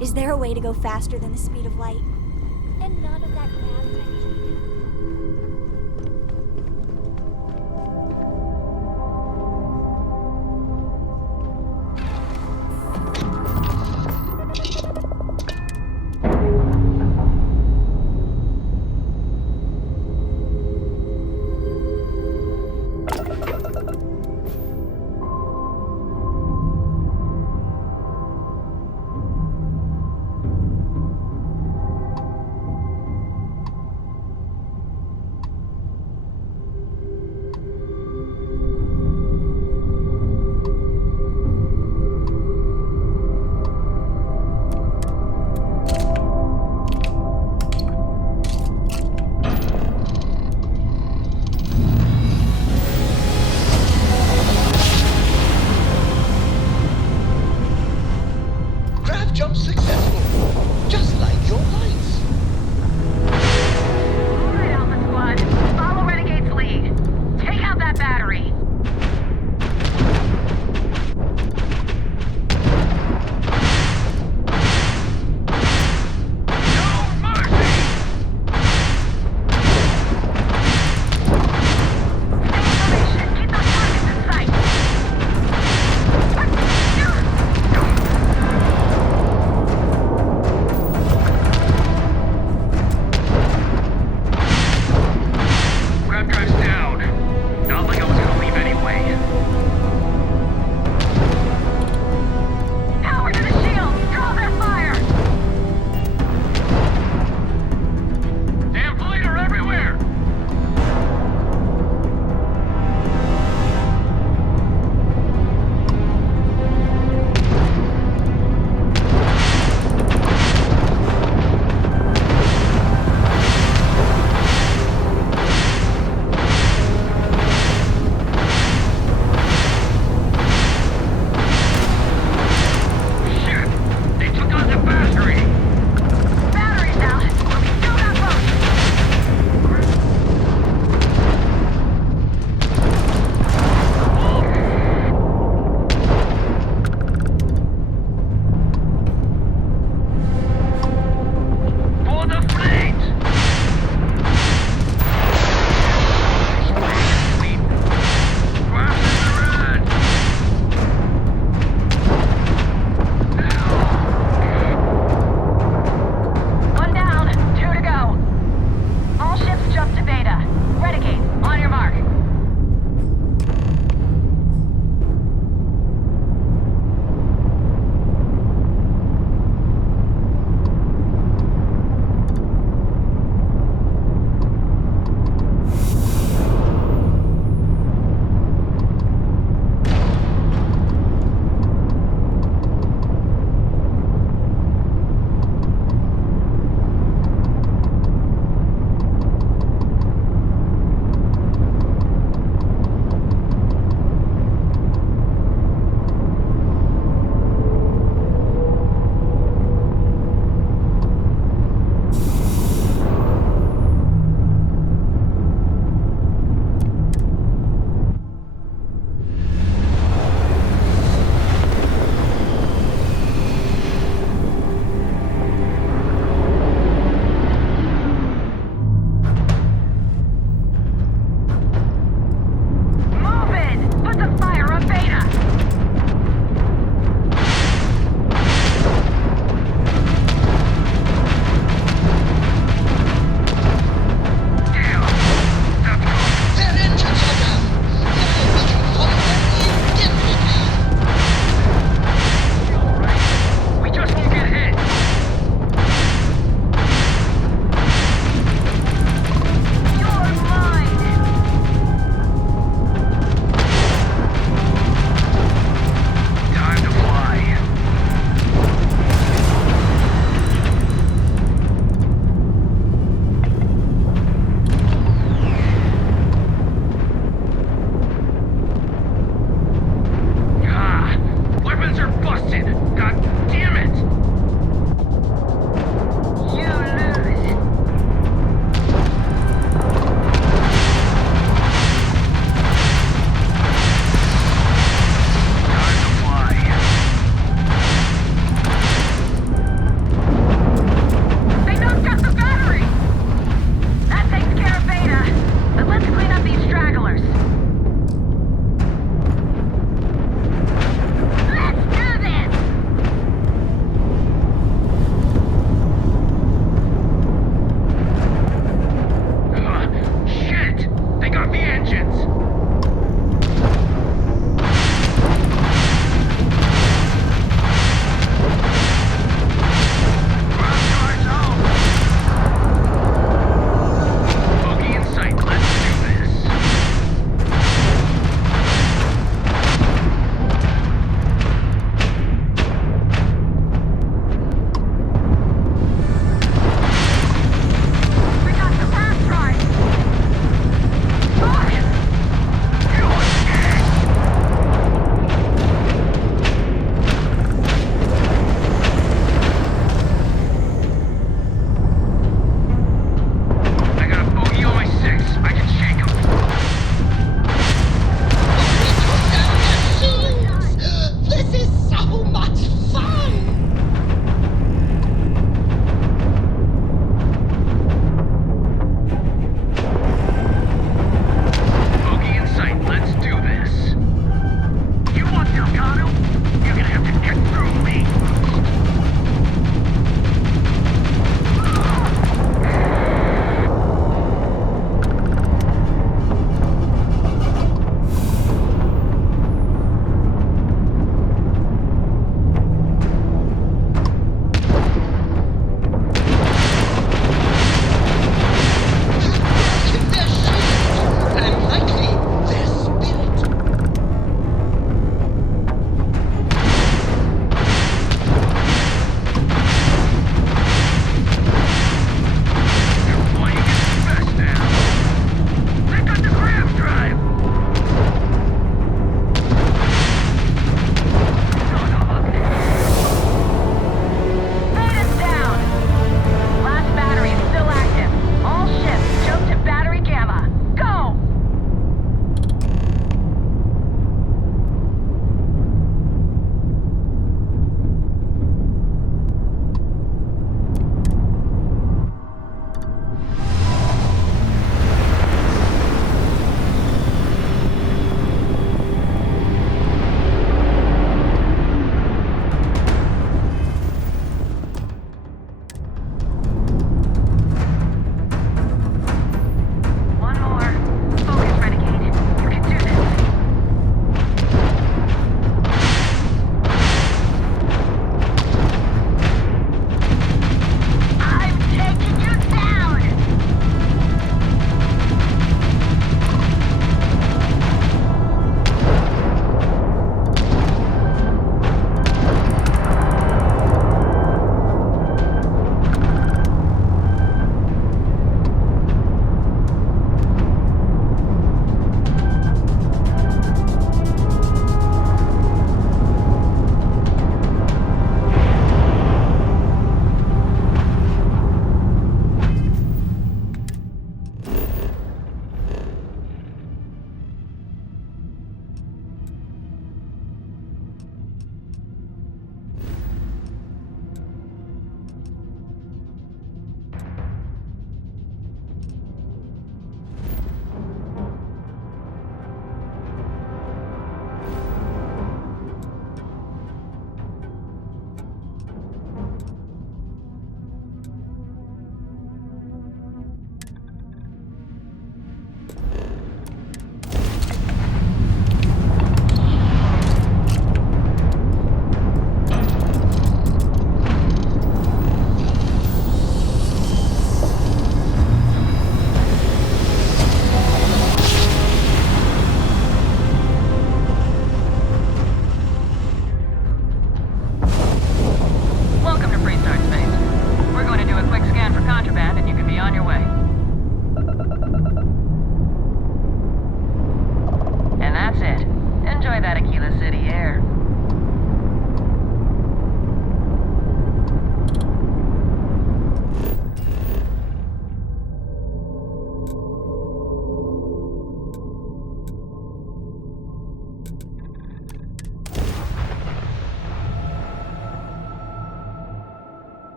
Is there a way to go faster than the speed of light? And none of that gravity.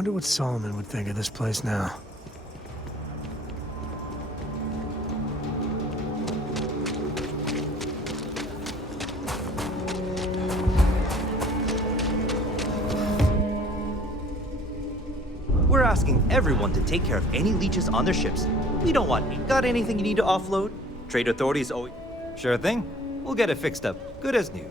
wonder what Solomon would think of this place now. We're asking everyone to take care of any leeches on their ships. We don't want any. Got anything you need to offload? Trade authorities always... Sure thing. We'll get it fixed up. Good as new.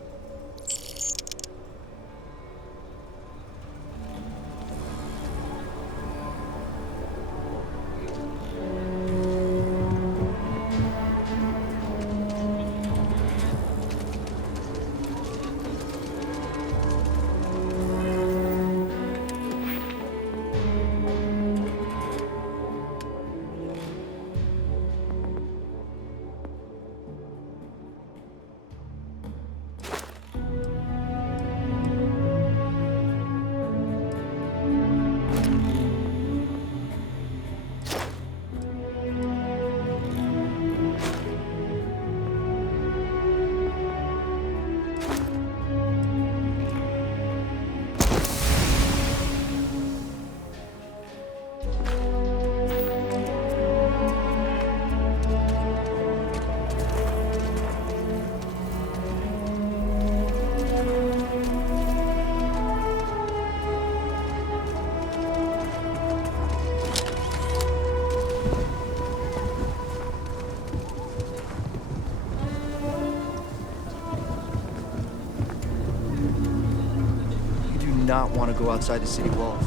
Not want to go outside the city walls.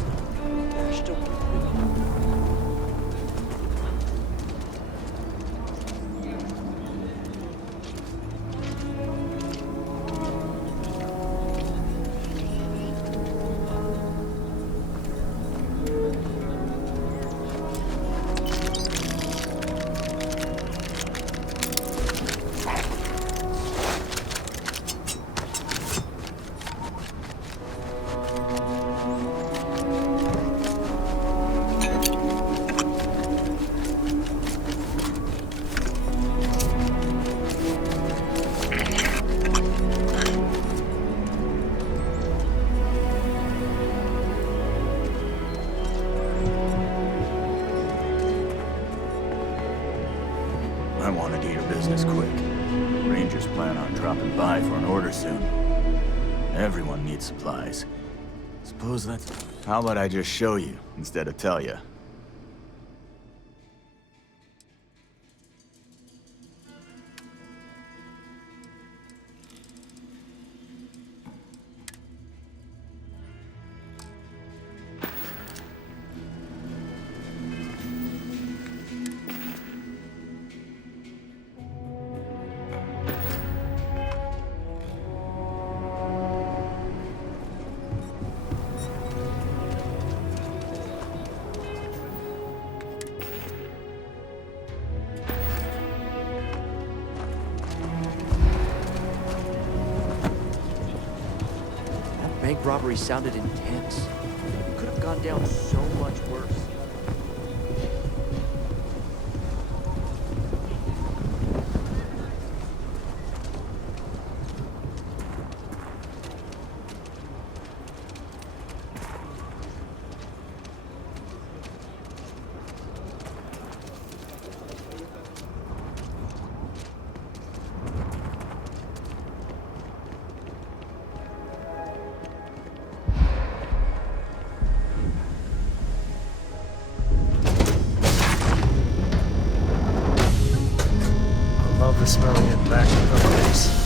Gosh, don't... I wanted to hear business quick. Rangers plan on dropping by for an order soon. Everyone needs supplies. Suppose that's... How about I just show you instead of tell you? Bank robbery sounded intense. It could have gone down so much worse. Love the smell of getting back to the place.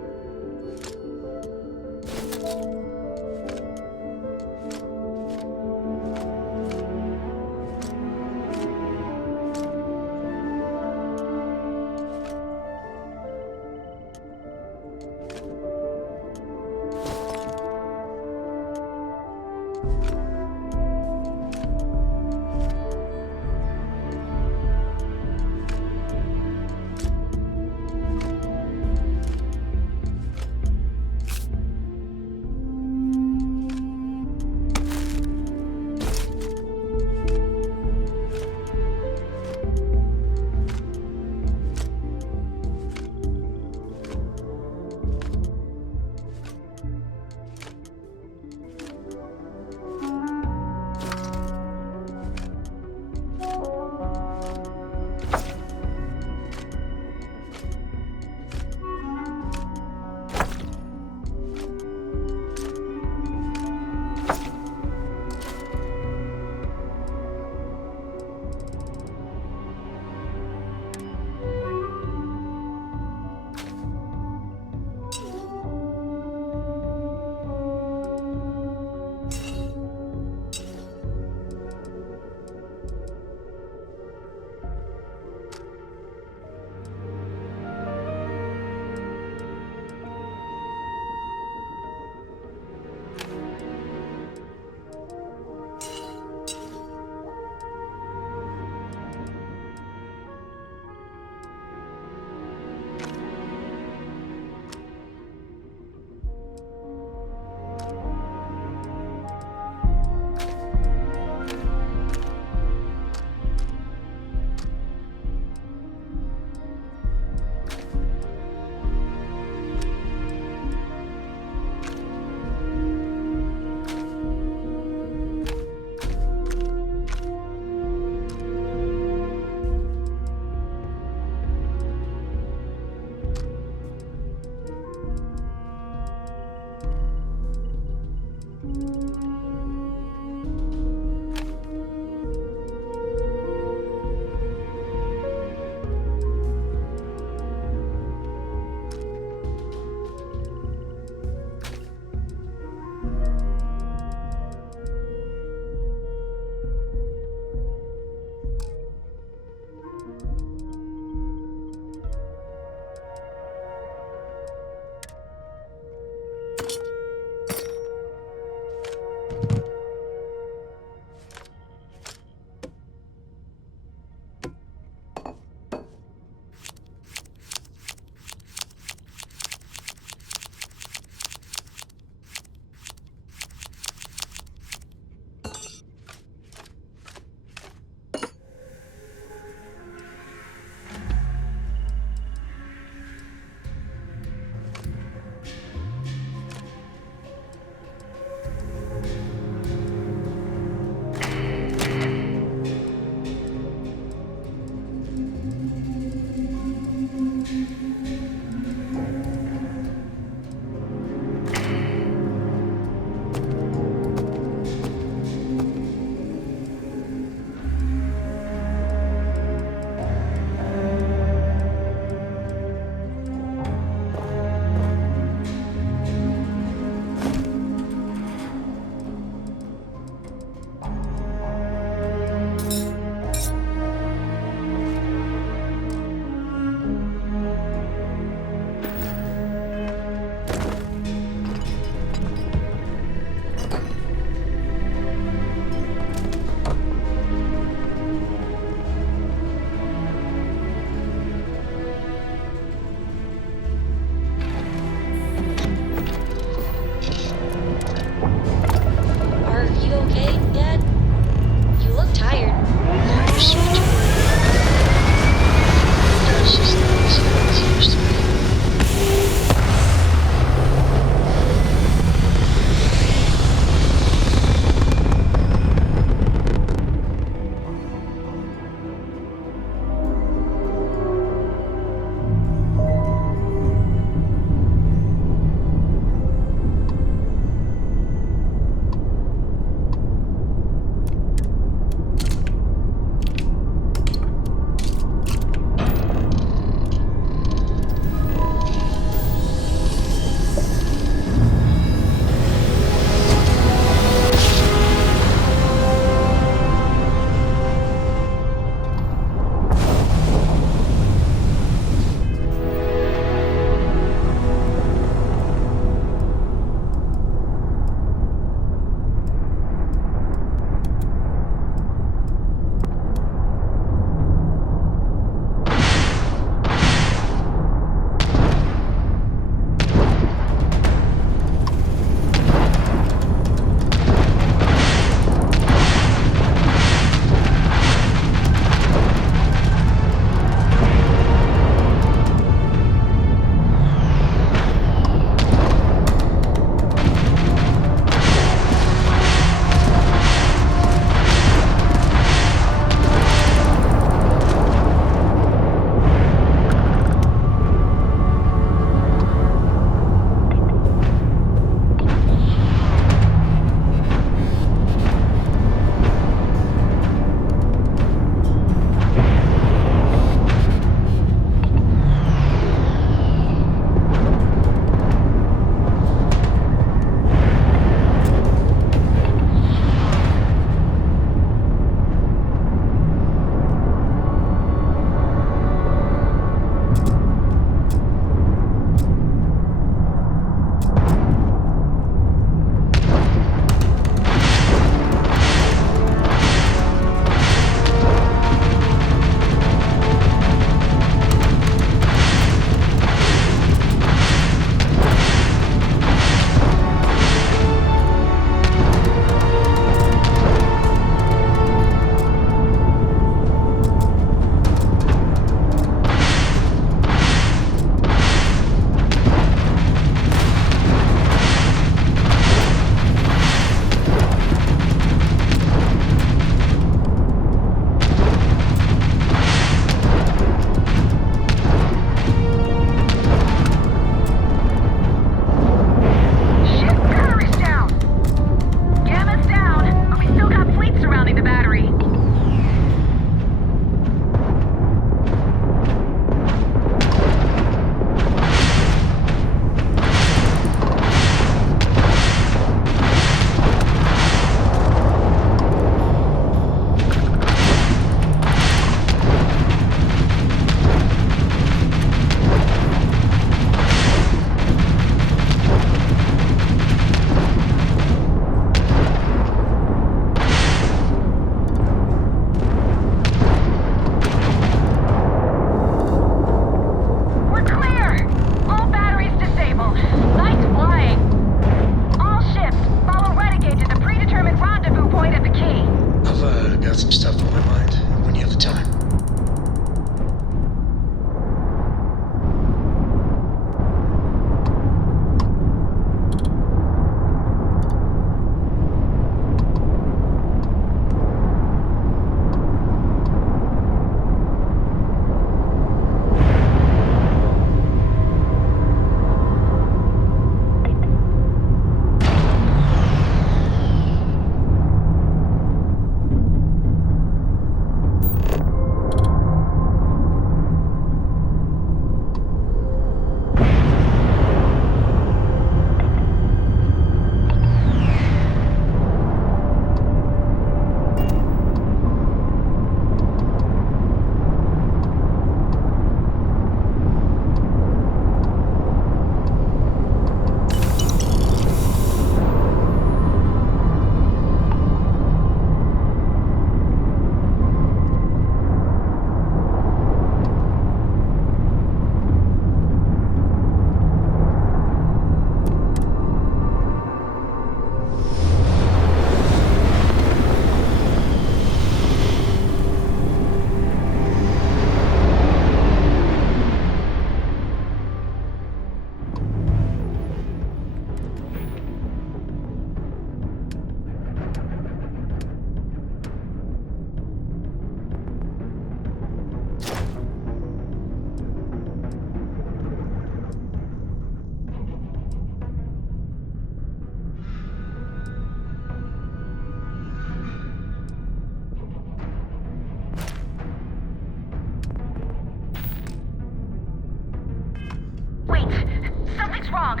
wrong?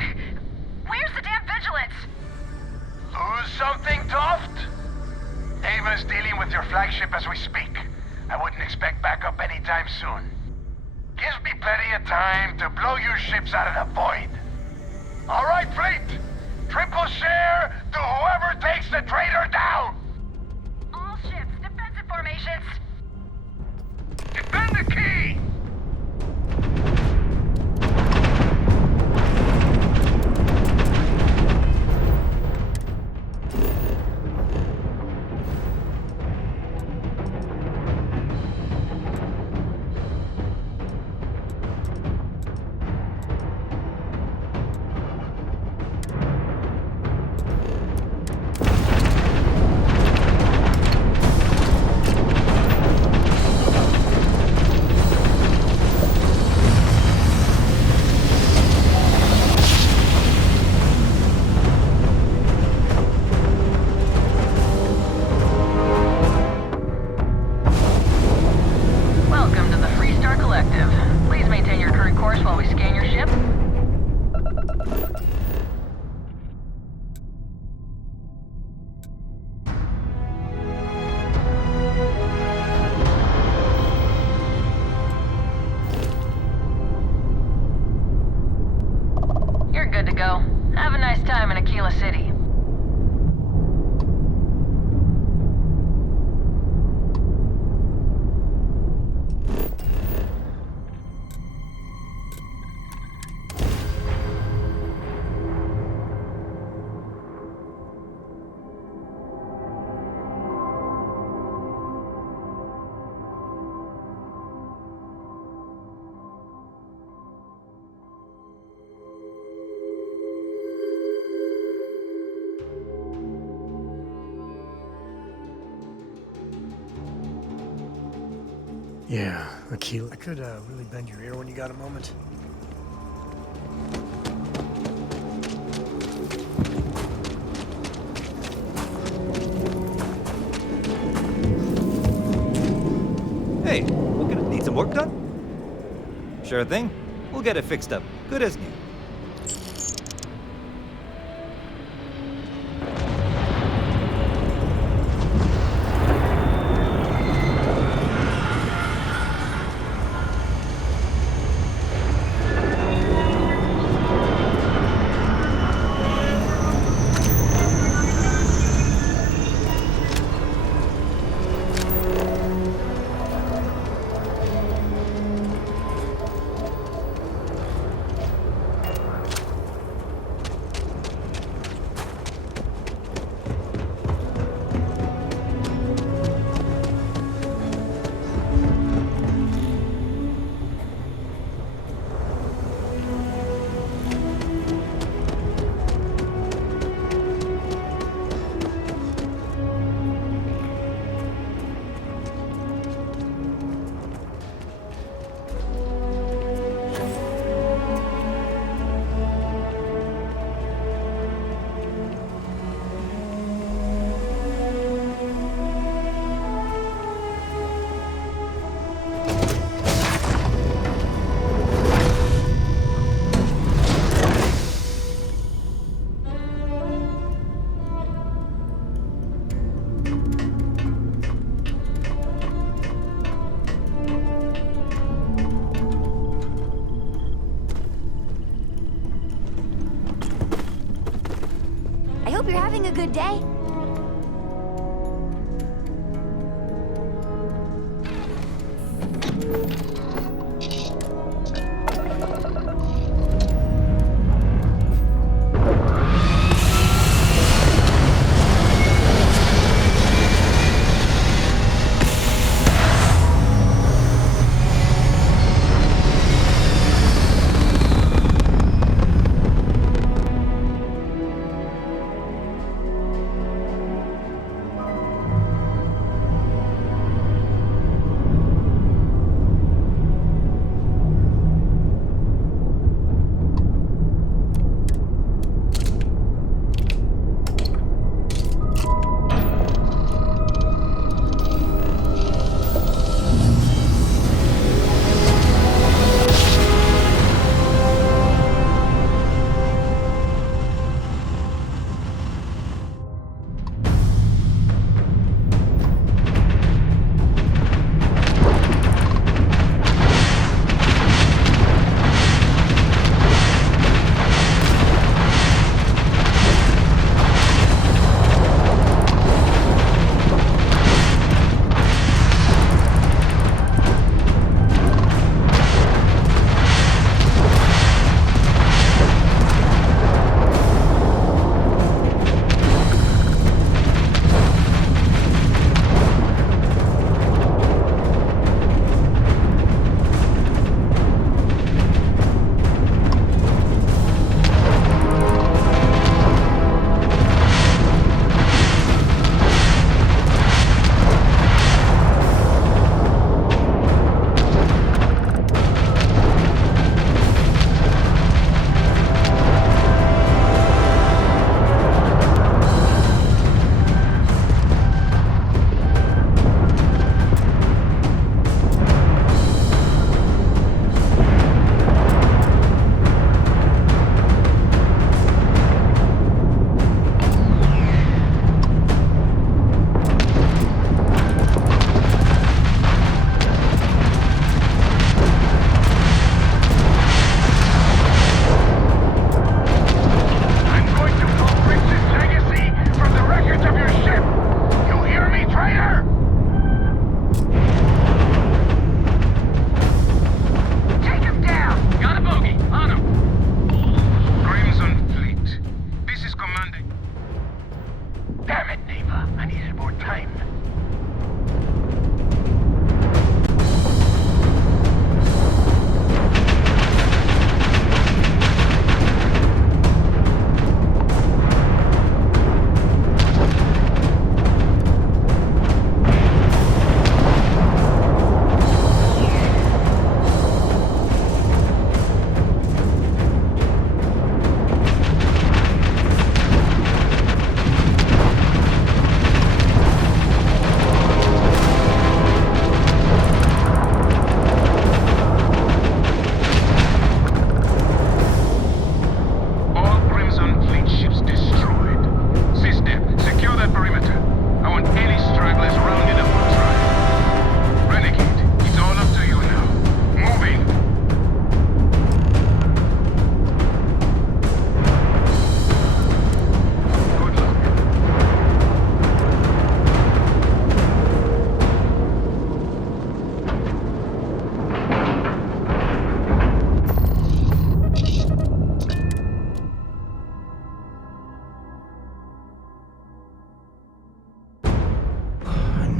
Where's the damn vigilance? Lose something, Toft? Ava's dealing with your flagship as we speak. I wouldn't expect backup anytime soon. Gives me plenty of time to blow your ships out of the void. All right, fleet! Triple share to whoever takes the traitor down! All ships, defensive formations. Defend the key! Welcome to the Freestar Collective. Please maintain your current course while we scan your ship. You're good to go. Have a nice time in Aquila City. Yeah, Aquila. I could really bend your ear when you got a moment. Hey, we're gonna need some work done? Sure thing. We'll get it fixed up. Good as new. I hope you're having a good day.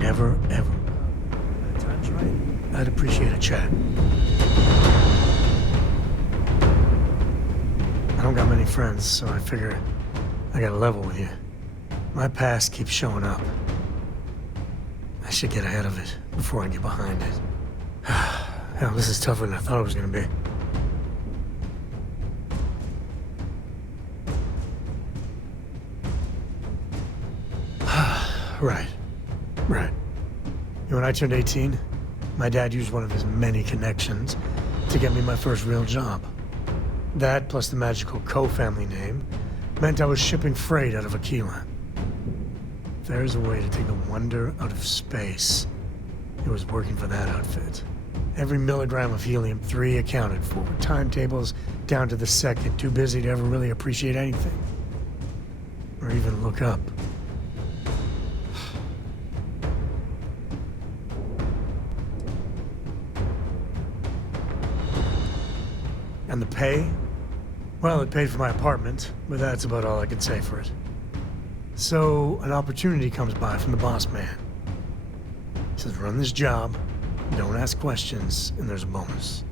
never, ever. When the time's right, I'd appreciate a chat. I don't got many friends, so I figure I gotta level with you. My past keeps showing up. I should get ahead of it before I get behind it. Hell, this is tougher than I thought it was gonna be. Right. You know, when I turned 18, my dad used one of his many connections to get me my first real job. That, plus the magical Co family name, meant I was shipping freight out of Aquila. If there's a way to take the wonder out of space, it was working for that outfit. Every milligram of helium-3 accounted for. Timetables down to the second, too busy to ever really appreciate anything. Or even look up. And the pay? Well, it paid for my apartment, but that's about all I could say for it. So, an opportunity comes by from the boss man. He says, run this job, don't ask questions, and there's a bonus.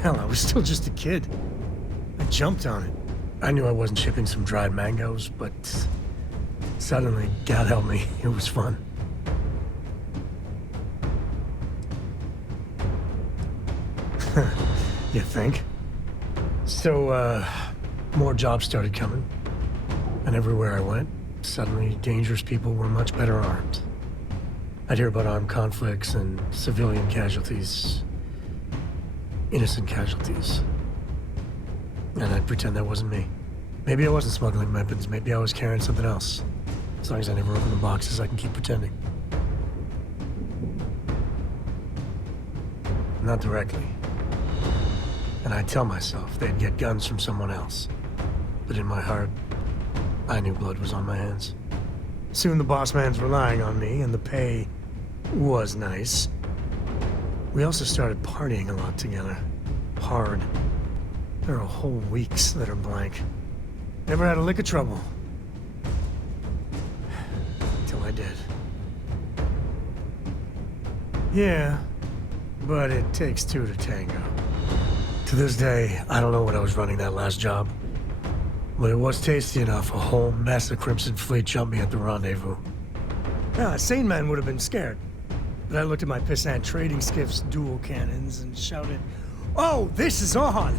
Hell, I was still just a kid. I jumped on it. I knew I wasn't shipping some dried mangoes, but suddenly, God help me, it was fun. You think? So, more jobs started coming. And everywhere I went, suddenly dangerous people were much better armed. I'd hear about armed conflicts and civilian casualties. Innocent casualties. And I'd pretend that wasn't me. Maybe I wasn't smuggling weapons, maybe I was carrying something else. As long as I never open the boxes, I can keep pretending. Not directly. And I'd tell myself they'd get guns from someone else. But in my heart, I knew blood was on my hands. Soon the boss man's relying on me, and the pay was nice. We also started partying a lot together. Hard. There are whole weeks that are blank. Never had a lick of trouble. Till I did. Yeah, but it takes two to tango. To this day, I don't know what I was running that last job. But it was tasty enough, a whole mess of Crimson Fleet jumped me at the rendezvous. Yeah, a sane man would have been scared. But I looked at my pissant trading skiff's dual cannons and shouted, "Oh, this is on!"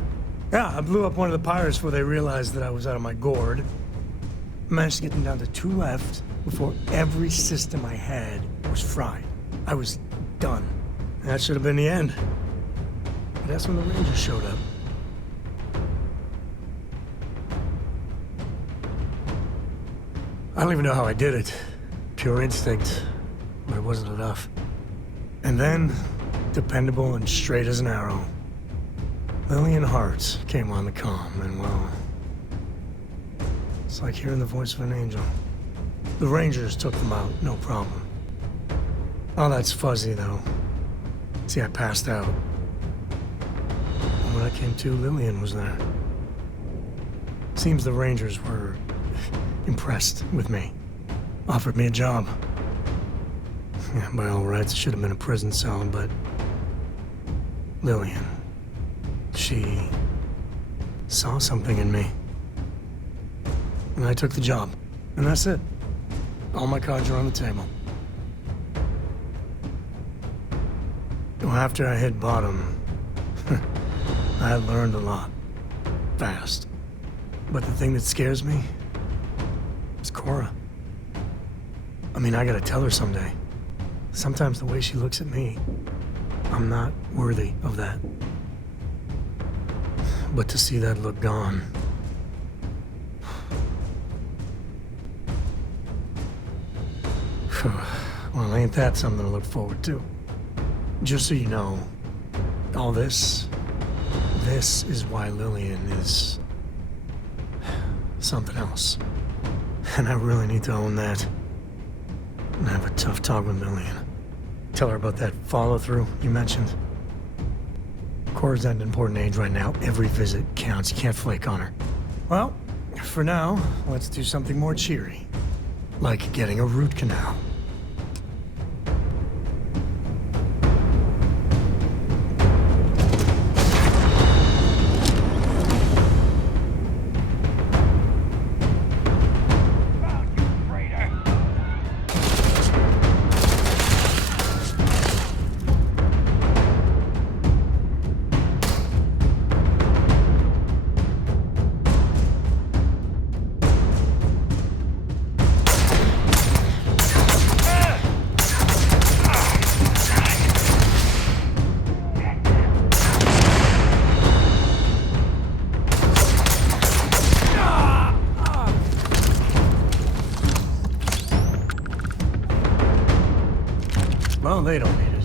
Yeah, I blew up one of the pirates before they realized that I was out of my gourd. Managed to get them down to 2 left before every system I had was fried. I was done. That should have been the end. But that's when the Rangers showed up. I don't even know how I did it. Pure instinct, but it wasn't enough. And then, dependable and straight as an arrow, Lillian Hart came on the comm, and well, it's like hearing the voice of an angel. The Rangers took them out, no problem. Oh, that's fuzzy, though. See, I passed out. And when I came to, Lillian was there. Seems the Rangers were impressed with me. Offered me a job. Yeah, by all rights, it should have been a prison cell, but Lillian, she saw something in me. And I took the job. And that's it. All my cards are on the table. Well, after I hit bottom, I learned a lot. Fast. But the thing that scares me is Cora. I mean, I gotta tell her someday. Sometimes the way she looks at me, I'm not worthy of that. But to see that look gone... well, ain't that something to look forward to? Just so you know, all this is why Lillian is something else. And I really need to own that. And have a tough talk with Lillian. Tell her about that follow-through you mentioned. Cora's at an important age right now. Every visit counts. You can't flake on her. Well, for now, let's do something more cheery. Like getting a root canal. Well, they don't need it.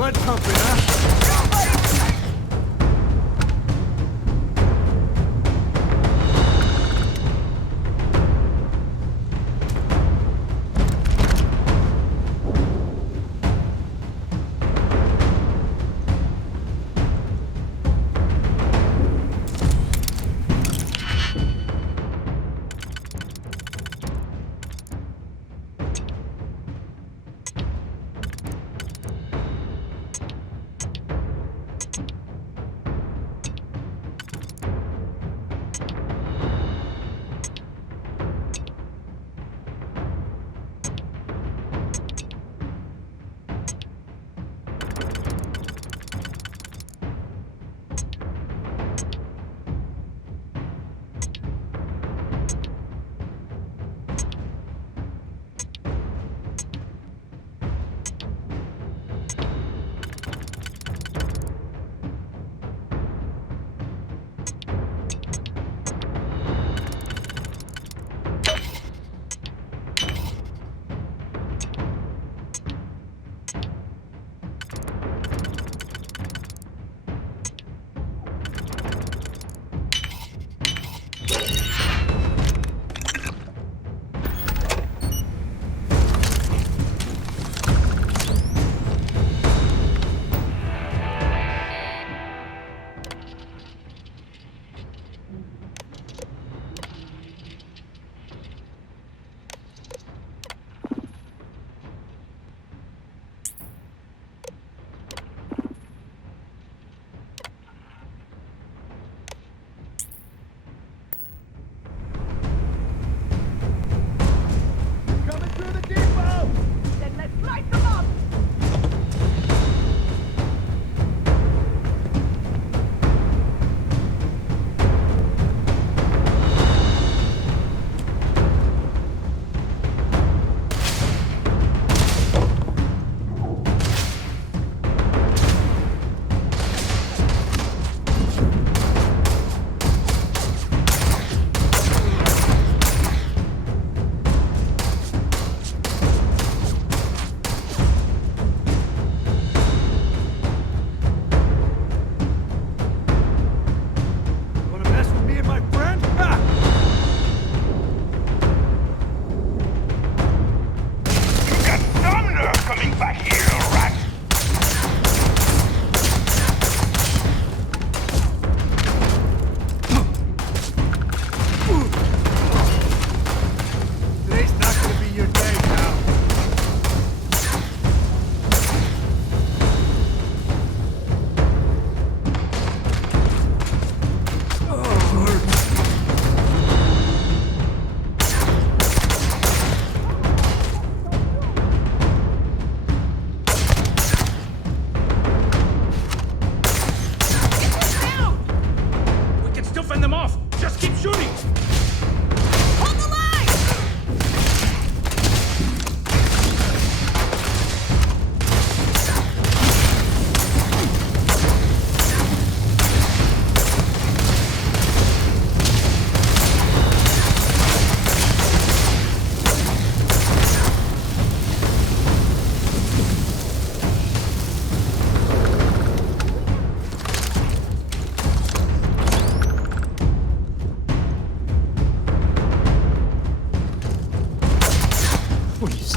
blood pumping, huh?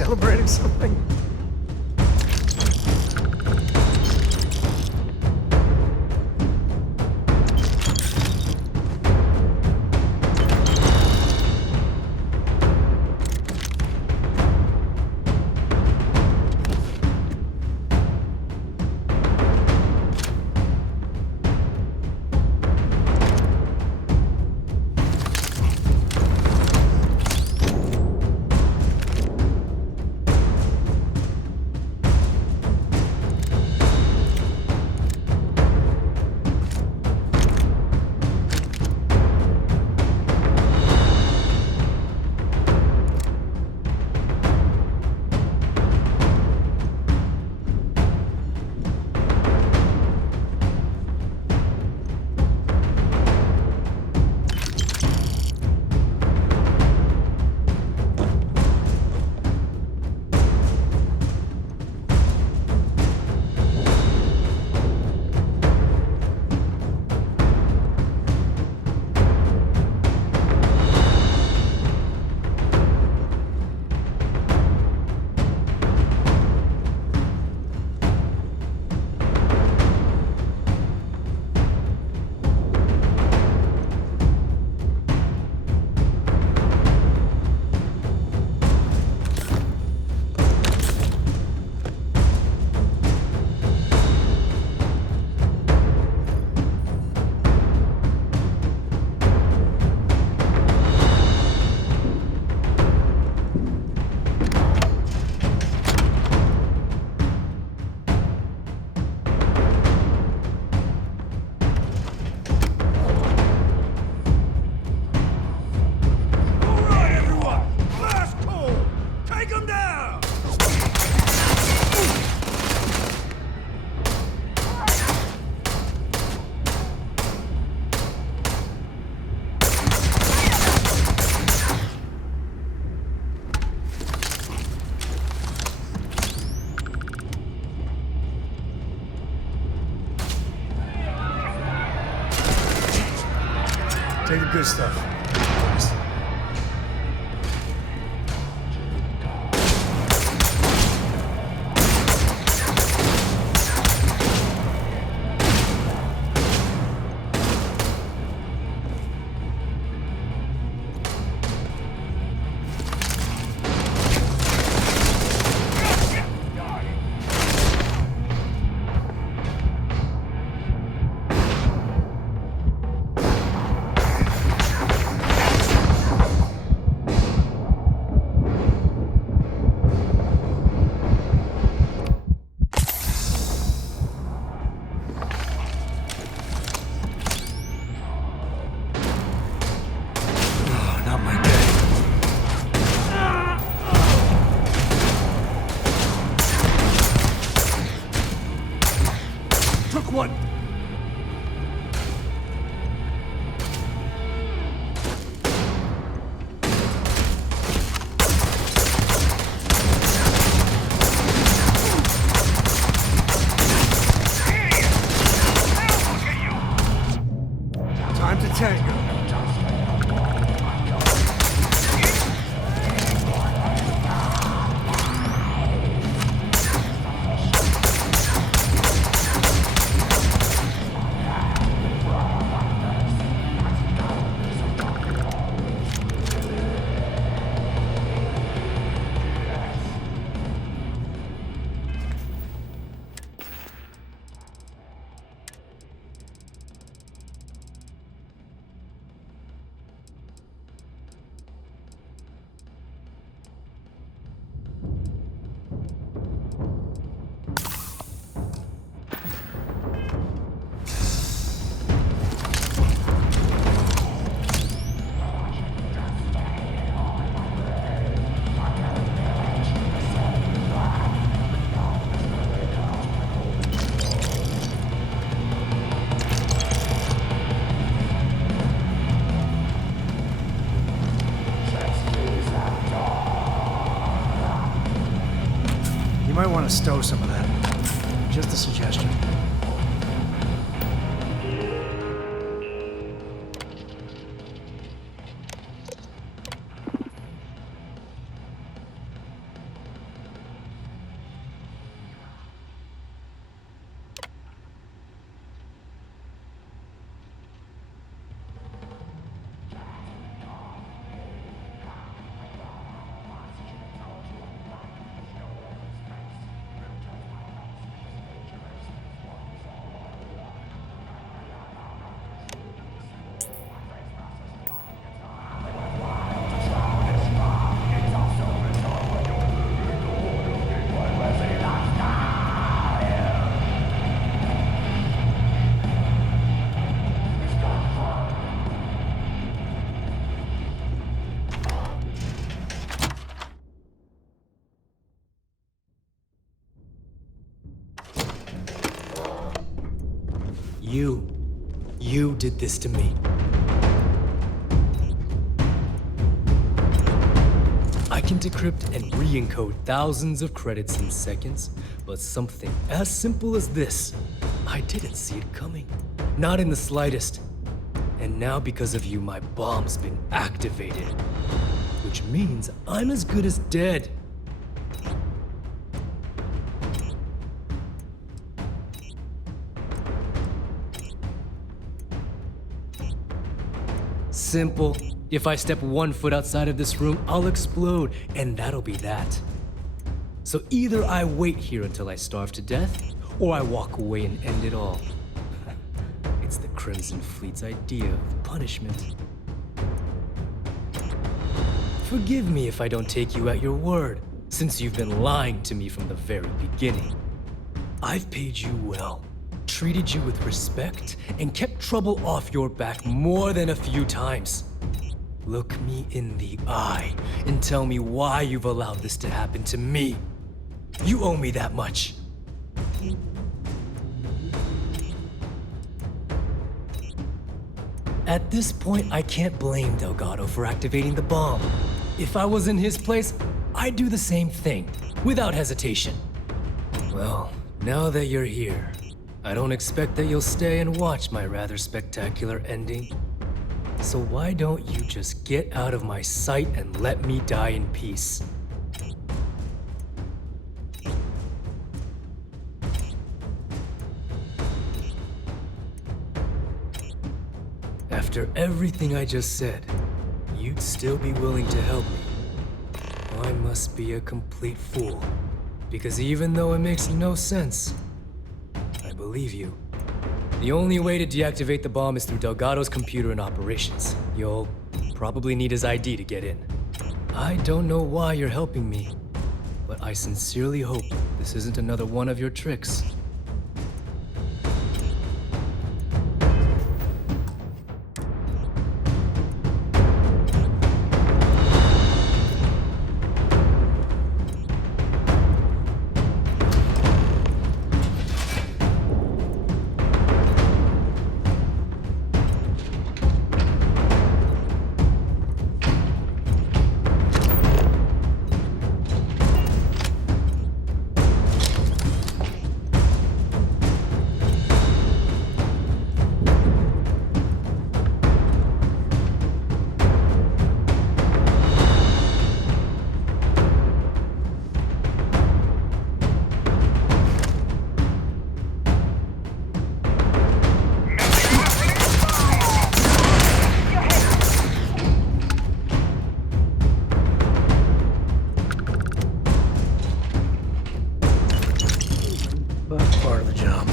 celebrating something? Take the good stuff. One. Time to tango. You might want to stow some of that. Just a suggestion. You did this to me. I can decrypt and re-encode thousands of credits in seconds, but something as simple as this, I didn't see it coming. Not in the slightest. And now because of you, my bomb's been activated. Which means I'm as good as dead. Simple. If I step 1 foot outside of this room, I'll explode, and that'll be that. So either I wait here until I starve to death, or I walk away and end it all. It's the Crimson Fleet's idea of punishment. Forgive me if I don't take you at your word, since you've been lying to me from the very beginning. I've paid you well, treated you with respect, and kept trouble off your back more than a few times. Look me in the eye and tell me why you've allowed this to happen to me. You owe me that much. At this point, I can't blame Delgado for activating the bomb. If I was in his place, I'd do the same thing, without hesitation. Well, now that you're here, I don't expect that you'll stay and watch my rather spectacular ending. So why don't you just get out of my sight and let me die in peace? After everything I just said, you'd still be willing to help me. I must be a complete fool, because even though it makes no sense, I believe you. The only way to deactivate the bomb is through Delgado's computer and operations. You'll probably need his ID to get in. I don't know why you're helping me, but I sincerely hope this isn't another one of your tricks. Part of the job.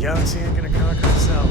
Galaxy ain't gonna conquer itself.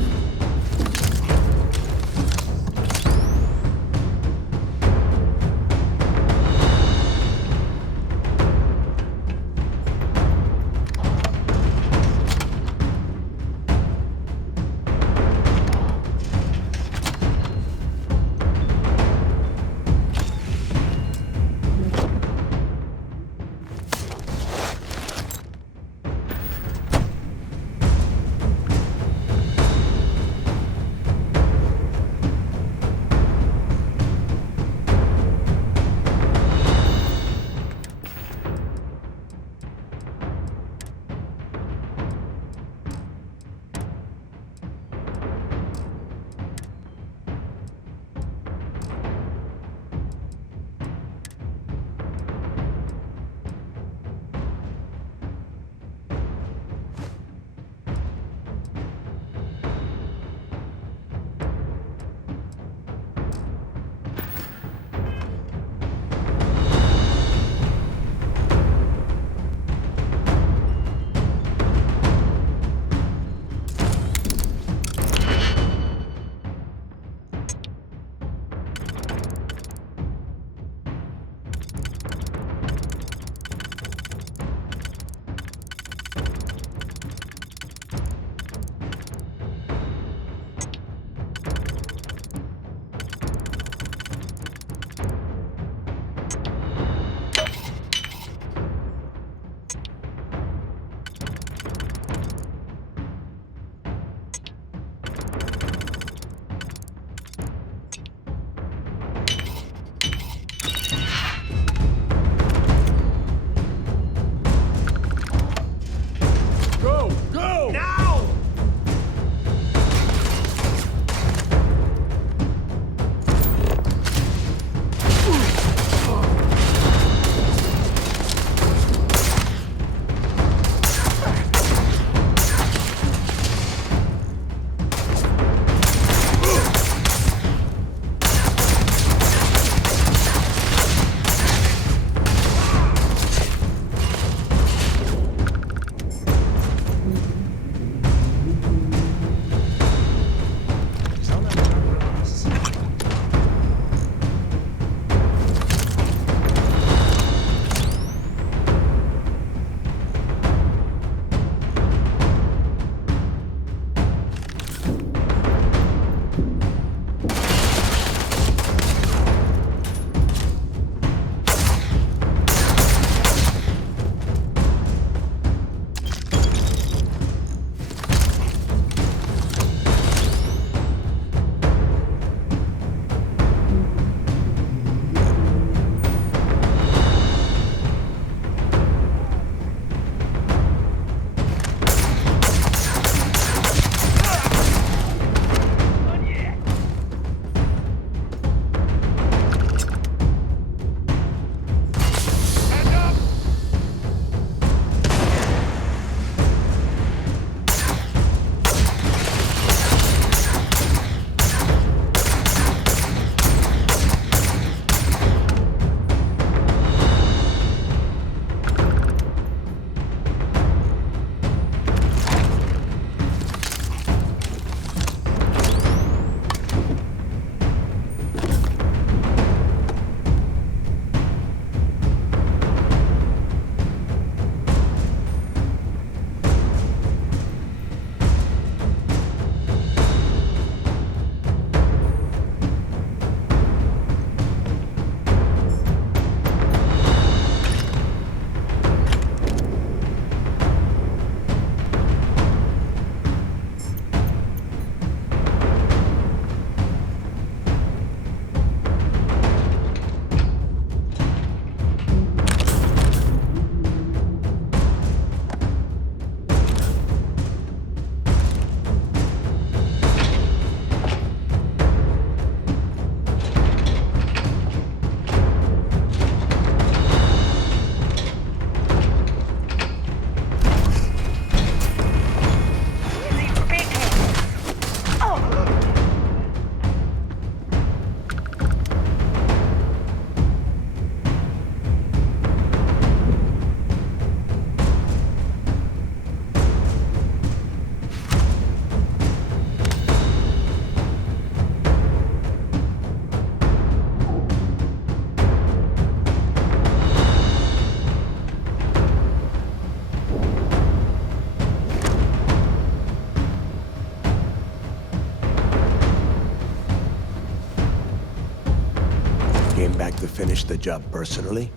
to finish the job personally?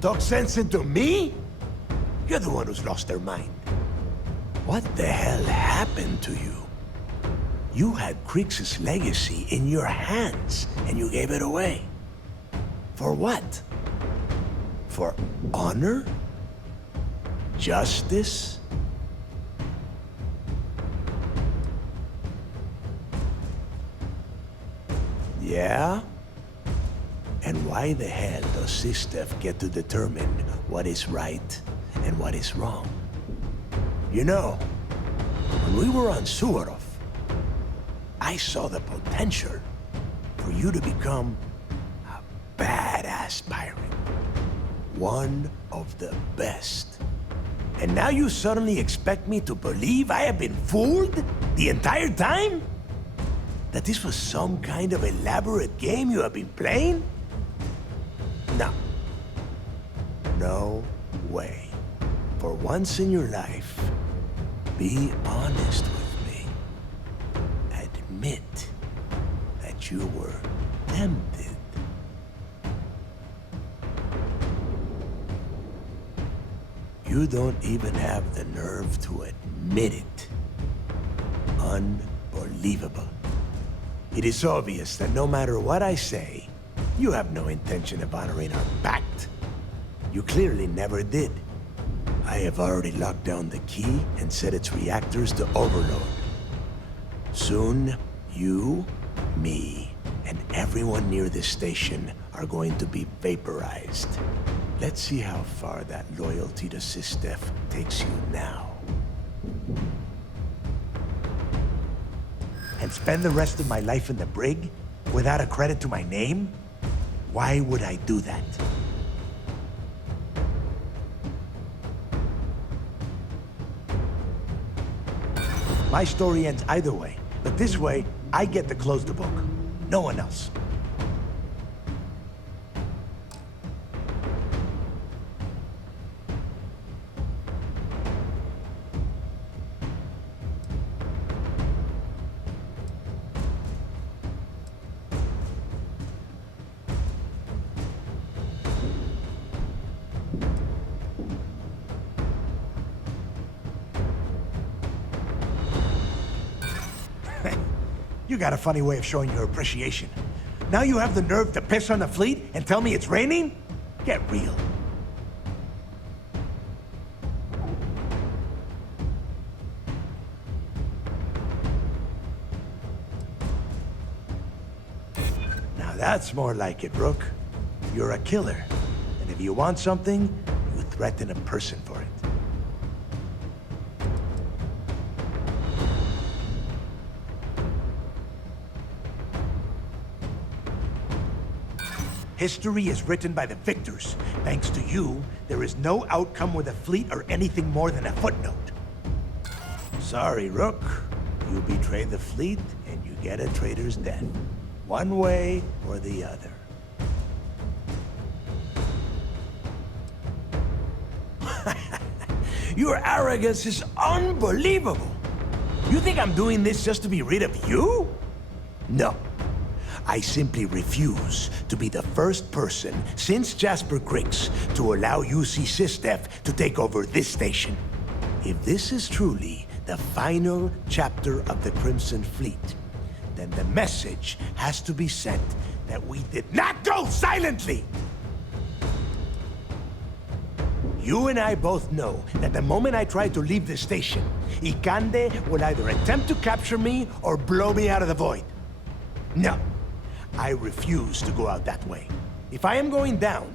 Talk sense into me? You're the one who's lost their mind. What the hell happened to you? You had Krix's legacy in your hands, and you gave it away. For what? For honor? Justice? Yeah? And why the hell does Sistef get to determine what is right and what is wrong? You know, when we were on Suwarov, I saw the potential for you to become a badass pirate. One of the best. And now you suddenly expect me to believe I have been fooled the entire time? That this was some kind of elaborate game you have been playing? No. No way. For once in your life, be honest with me. Admit that you were tempted. You don't even have the nerve to admit it. Unbelievable. It is obvious that no matter what I say, you have no intention of honoring our pact. You clearly never did. I have already locked down the key and set its reactors to overload. Soon, you, me, and everyone near this station are going to be vaporized. Let's see how far that loyalty to Sistef takes you now. And spend the rest of my life in the brig without a credit to my name? Why would I do that? My story ends either way, but this way, I get to close the book. No one else. You got a funny way of showing your appreciation. Now you have the nerve to piss on the fleet and tell me it's raining? Get real. Now that's more like it, Rook. You're a killer. And if you want something, you threaten a person for it. History is written by the victors. Thanks to you, there is no outcome with a fleet or anything more than a footnote. Sorry, Rook. You betray the fleet, and you get a traitor's death. One way or the other. Your arrogance is unbelievable. You think I'm doing this just to be rid of you? No. I simply refuse to be the first person since Jasper Krix to allow UC Sistef to take over this station. If this is truly the final chapter of the Crimson Fleet, then the message has to be sent that we did not go silently! You and I both know that the moment I try to leave the station, Ikande will either attempt to capture me or blow me out of the void. No. I refuse to go out that way. If I am going down,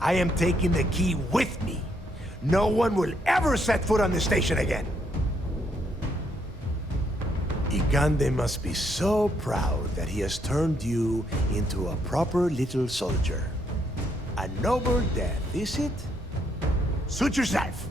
I am taking the key with me. No one will ever set foot on the station again. Ikande must be so proud that he has turned you into a proper little soldier. A noble death, is it? Suit yourself!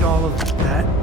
need all of that?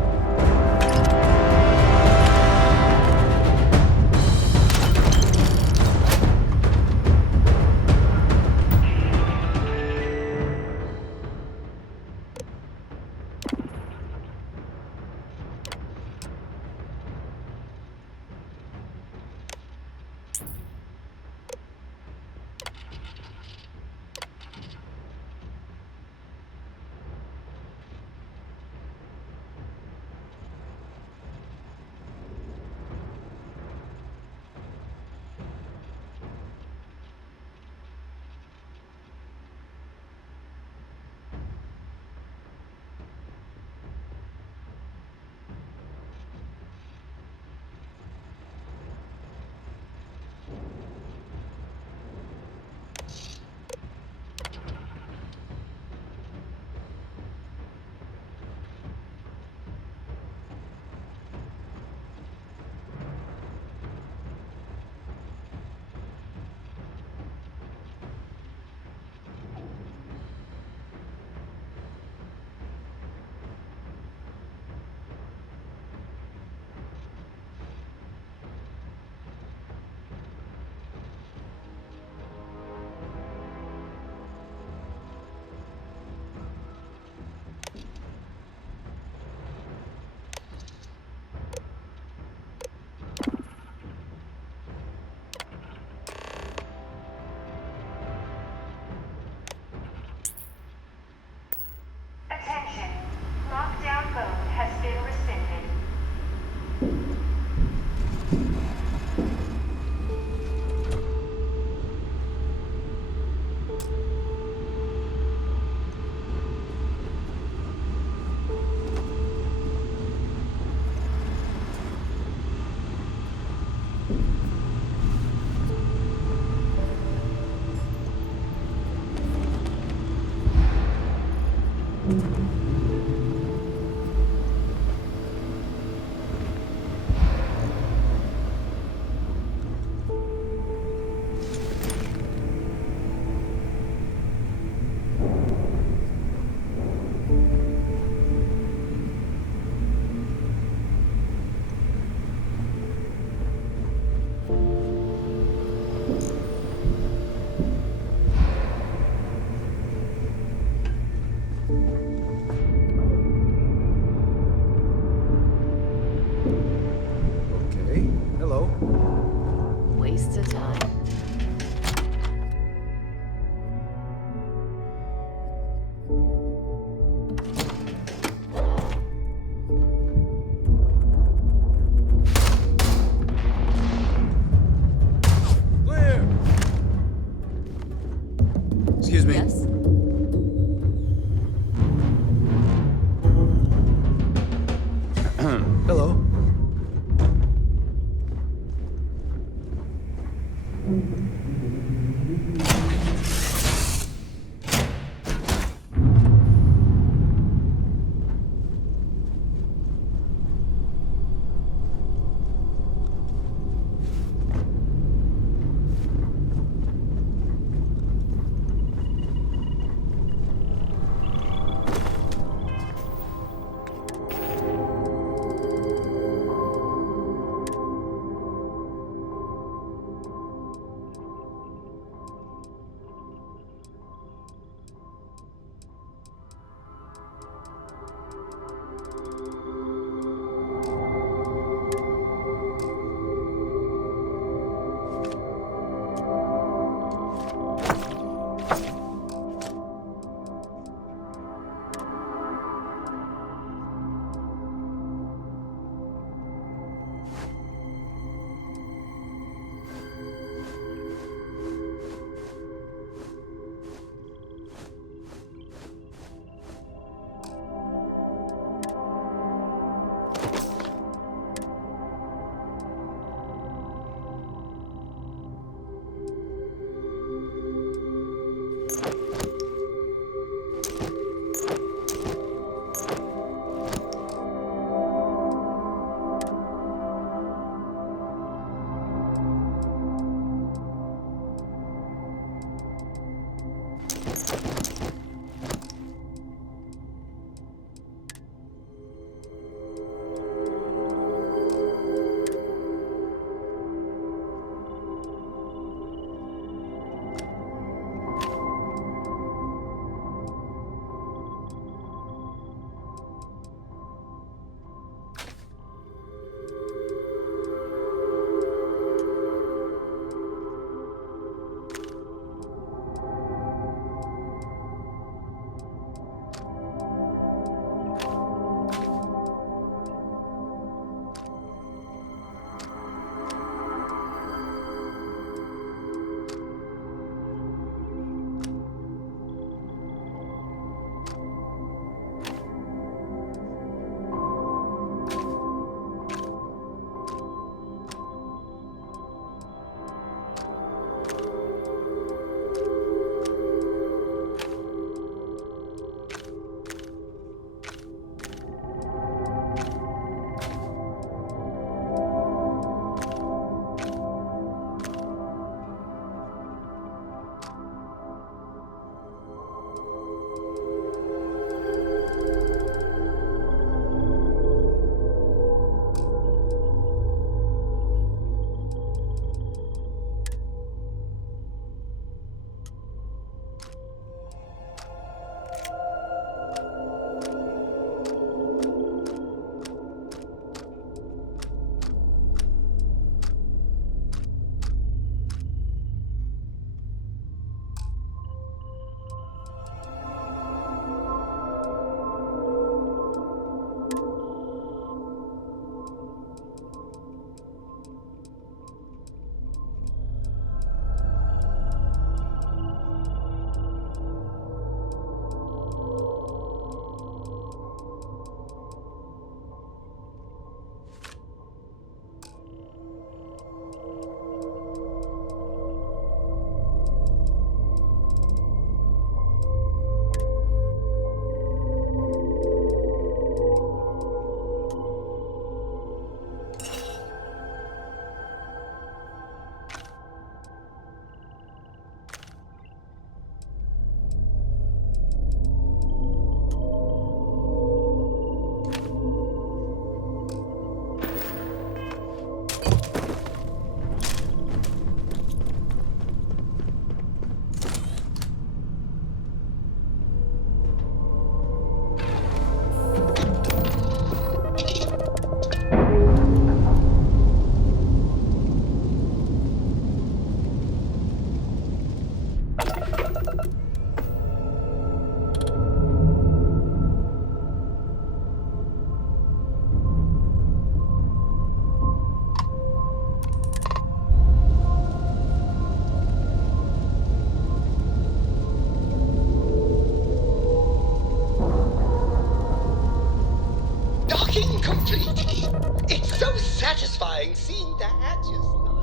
Mission complete. It's so satisfying seeing the hatches line.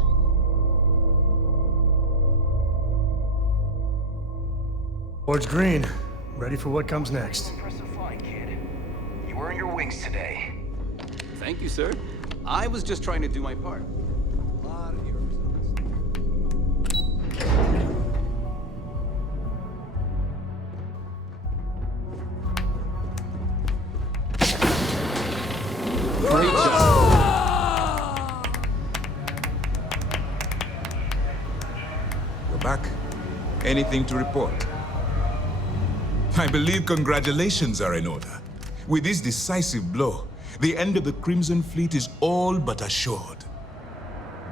Board's green. Ready for what comes next. Impressive flying, kid. You earned your wings today. Thank you, sir. I was just trying to do my part. A lot of heroes. Great job. You're back. Anything to report? I believe congratulations are in order. With this decisive blow, the end of the Crimson Fleet is all but assured.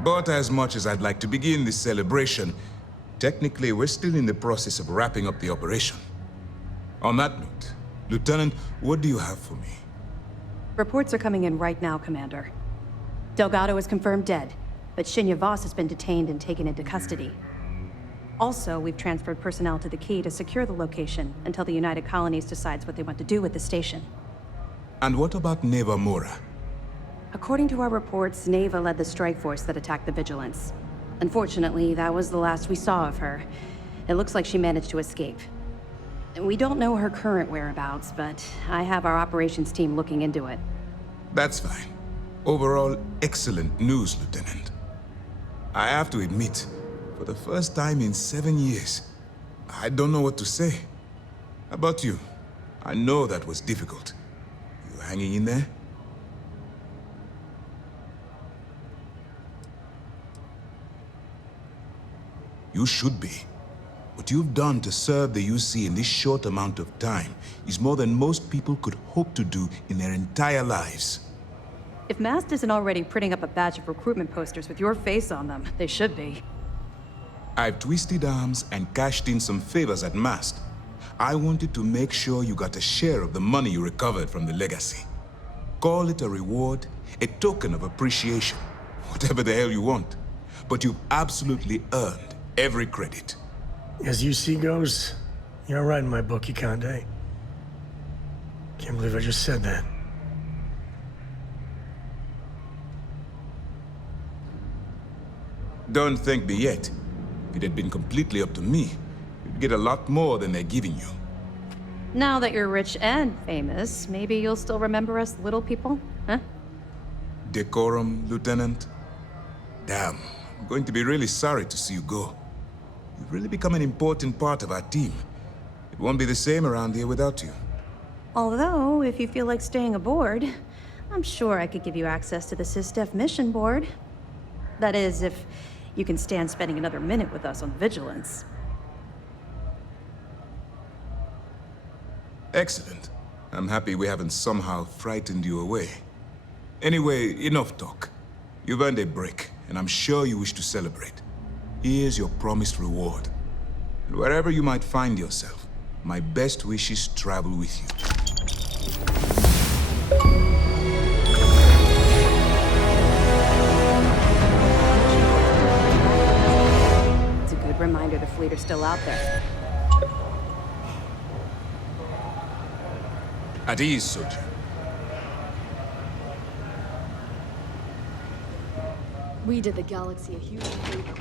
But as much as I'd like to begin this celebration, technically we're still in the process of wrapping up the operation. On that note, Lieutenant, what do you have for me? Reports are coming in right now, Commander. Delgado is confirmed dead, but Shinya Voss has been detained and taken into custody. Also, we've transferred personnel to the Key to secure the location until the United Colonies decides what they want to do with the station. And what about Neva Mora? According to our reports, Neva led the strike force that attacked the Vigilance. Unfortunately, that was the last we saw of her. It looks like she managed to escape. We don't know her current whereabouts, but I have our operations team looking into it. That's fine. Overall, excellent news, Lieutenant. I have to admit, for the first time in 7 years, I don't know what to say. How about you? I know that was difficult. You hanging in there? You should be. What you've done to serve the UC in this short amount of time is more than most people could hope to do in their entire lives. If Mast isn't already printing up a batch of recruitment posters with your face on them, they should be. I've twisted arms and cashed in some favors at Mast. I wanted to make sure you got a share of the money you recovered from the legacy. Call it a reward, a token of appreciation, whatever the hell you want. But you've absolutely earned every credit. As UC goes, you're right in my book, Ikande. Can't believe I just said that. Don't thank me yet. If it had been completely up to me, you'd get a lot more than they're giving you. Now that you're rich and famous, maybe you'll still remember us little people, huh? Decorum, Lieutenant? Damn, I'm going to be really sorry to see you go. You've really become an important part of our team. It won't be the same around here without you. Although, if you feel like staying aboard, I'm sure I could give you access to the SysDef mission board. That is, if you can stand spending another minute with us on Vigilance. Excellent. I'm happy we haven't somehow frightened you away. Anyway, enough talk. You've earned a break, and I'm sure you wish to celebrate. Here's your promised reward. And wherever you might find yourself, my best wishes travel with you. It's a good reminder the fleet are still out there. At ease, soldier. We did the galaxy a huge favor.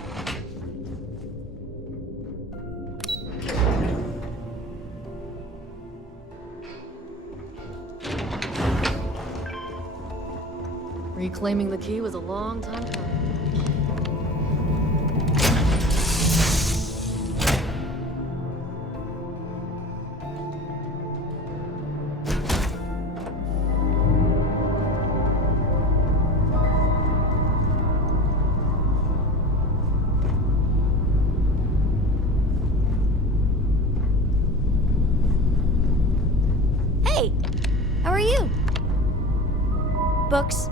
Reclaiming the key was a long time coming. Hey, how are you? Books.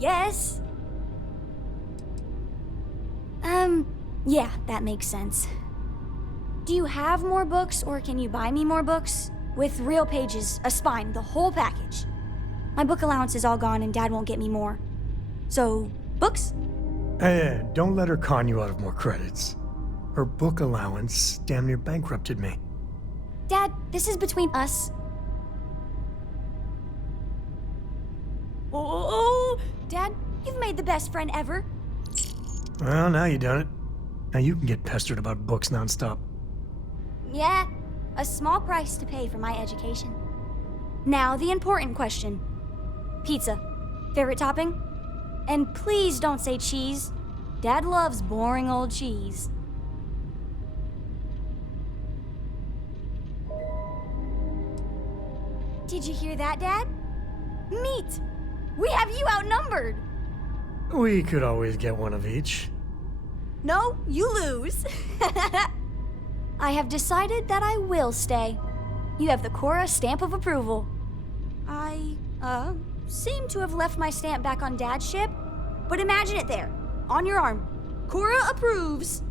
Yes. Yeah, that makes sense. Do you have more books, or can you buy me more books? With real pages, a spine, the whole package. My book allowance is all gone and Dad won't get me more. So, books? Hey, don't let her con you out of more credits. Her book allowance damn near bankrupted me. Dad, this is between us. Oh, Dad, you've made the best friend ever. Well, now you done it. Now you can get pestered about books nonstop. Yeah, a small price to pay for my education. Now, the important question. Pizza. Favorite topping? And please don't say cheese. Dad loves boring old cheese. Did you hear that, Dad? Meat! We have you outnumbered! We could always get one of each. No, you lose. I have decided that I will stay. You have the Cora stamp of approval. I, seem to have left my stamp back on Dad's ship, but imagine it there, on your arm. Cora approves.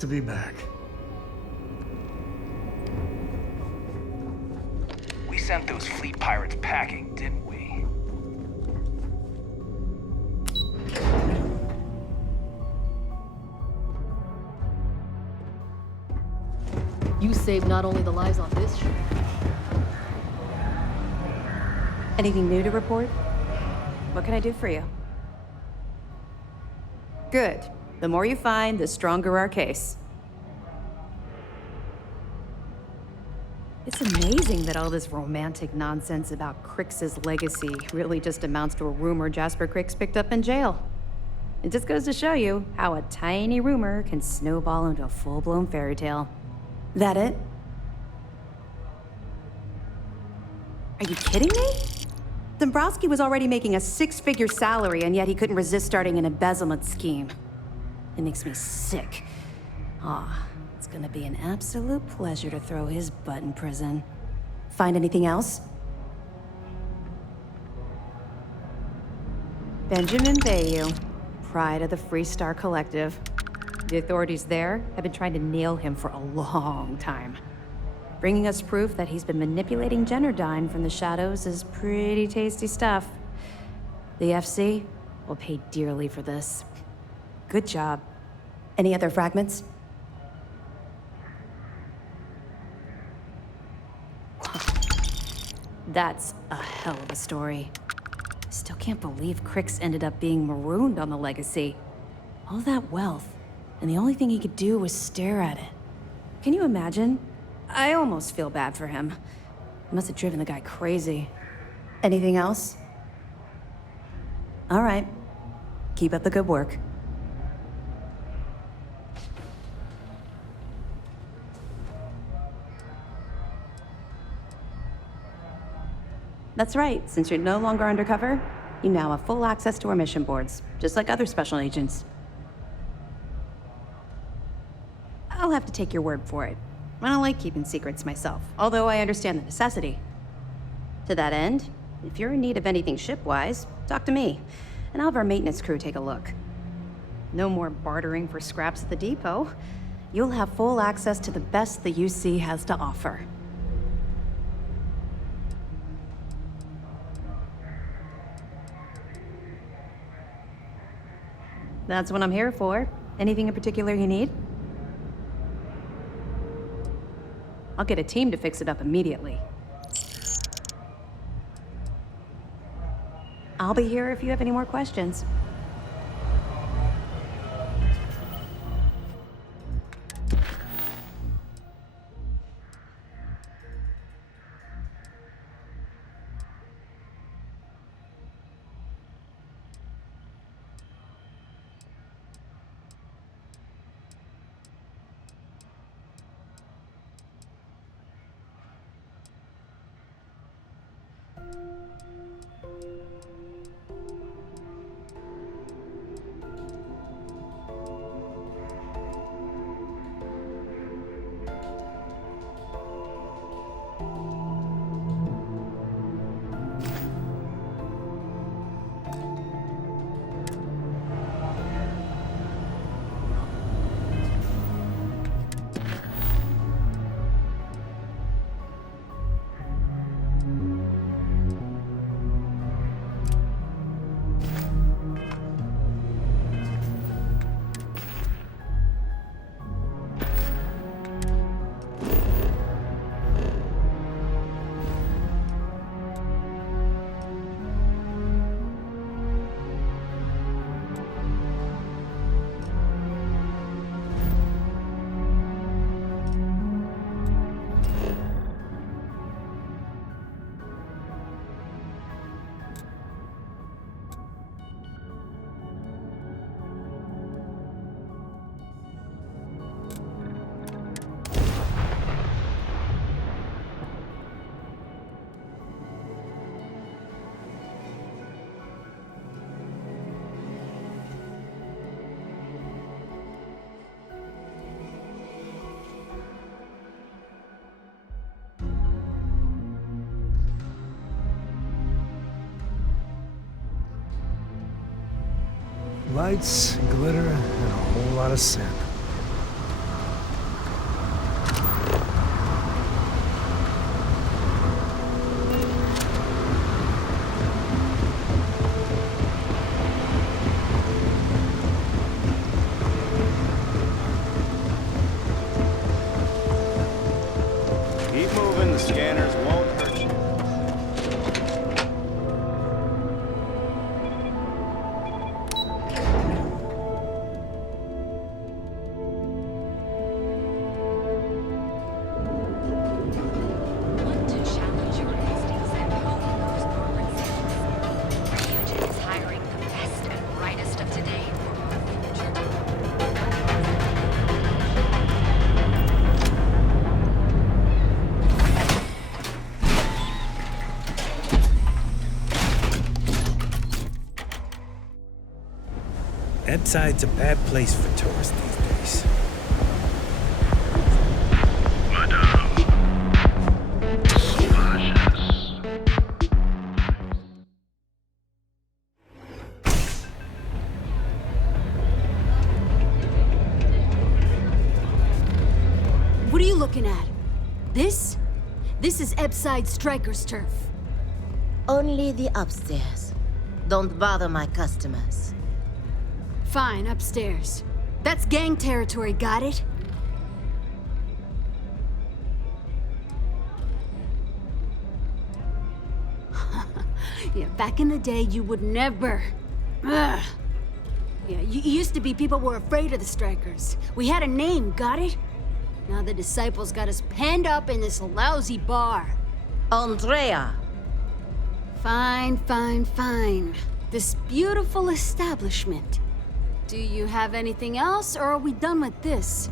To be back. We sent those fleet pirates packing, didn't we? You saved not only the lives on this ship. Anything new to report? What can I do for you? Good. The more you find, the stronger our case. It's amazing that all this romantic nonsense about Crix's legacy really just amounts to a rumor Jasper Crix picked up in jail. It just goes to show you how a tiny rumor can snowball into a full-blown fairy tale. That it? Are you kidding me? Dombrowski was already making a six-figure salary, and yet he couldn't resist starting an embezzlement scheme. It makes me sick. It's gonna be an absolute pleasure to throw his butt in prison. Find anything else? Benjamin Bayou, pride of the Free Star Collective. The authorities there have been trying to nail him for a long time. Bringing us proof that he's been manipulating Generdyne from the shadows is pretty tasty stuff. The FC will pay dearly for this. Good job. Any other fragments? That's a hell of a story. Still can't believe Crix ended up being marooned on the Legacy. All that wealth, and the only thing he could do was stare at it. Can you imagine? I almost feel bad for him. It must have driven the guy crazy. Anything else? All right. Keep up the good work. That's right. Since you're no longer undercover, you now have full access to our mission boards, just like other special agents. I'll have to take your word for it. I don't like keeping secrets myself, although I understand the necessity. To that end, if you're in need of anything ship-wise, talk to me, and I'll have our maintenance crew take a look. No more bartering for scraps at the depot. You'll have full access to the best the UC has to offer. That's what I'm here for. Anything in particular you need? I'll get a team to fix it up immediately. I'll be here if you have any more questions. Lights, glitter, and a whole lot of sand. Keep moving, the scanners won't hurt you. Want to challenge your instincts and hone those corporate skills? Ryujin is hiring the best and brightest of today for our future. Epside's a bad place for tourists these days. What are you looking at? This? This is Epside Striker's turf. Only the upstairs. Don't bother my customers. Fine, upstairs. That's gang territory, got it? Yeah, back in the day, you would never. Ugh. Yeah, you used to be people were afraid of the Strikers. We had a name, got it? Now the disciples got us penned up in this lousy bar. Andrea! Fine, fine, fine. This beautiful establishment. Do you have anything else, or are we done with this?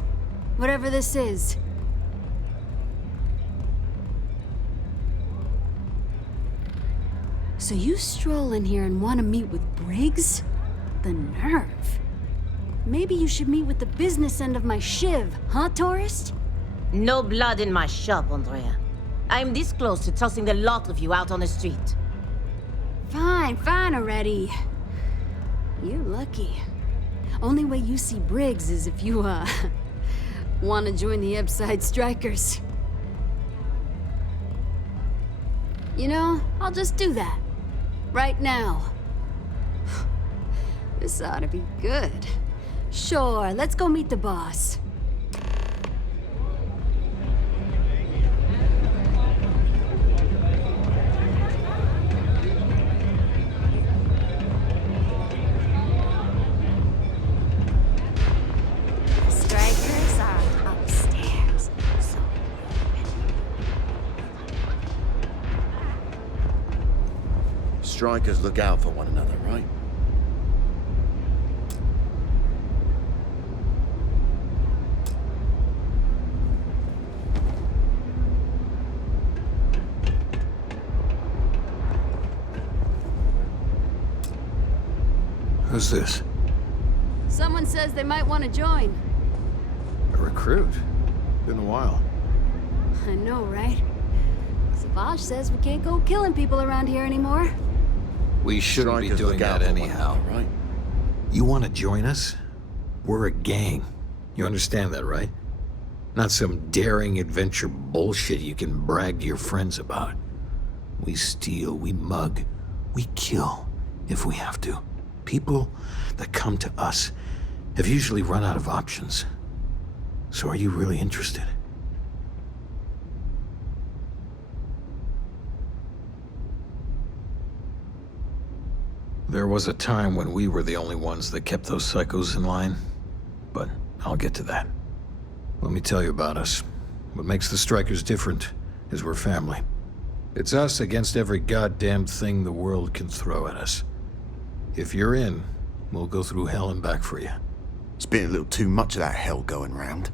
Whatever this is. So you stroll in here and want to meet with Briggs? The nerve. Maybe you should meet with the business end of my shiv, huh, tourist? No blood in my shop, Andrea. I'm this close to tossing the lot of you out on the street. Fine already. You're lucky. Only way you see Briggs is if you, want to join the Upside Strikers. You know, I'll just do that. Right now. This ought to be good. Sure, let's go meet the boss. Strikers are upstairs. Strikers look out for one another, right? Who's this? Someone says they might want to join. A recruit? Been a while. I know, right? Savage says we can't go killing people around here anymore. We shouldn't be doing that anyhow. Right? You want to join us? We're a gang. You understand that, right? Not some daring adventure bullshit you can brag to your friends about. We steal, we mug, we kill if we have to. People that come to us have usually run out of options. So are you really interested? There was a time when we were the only ones that kept those psychos in line, but I'll get to that. Let me tell you about us. What makes the Strikers different is we're family. It's us against every goddamn thing the world can throw at us. If you're in, we'll go through hell and back for you. It's been a little too much of that hell going round.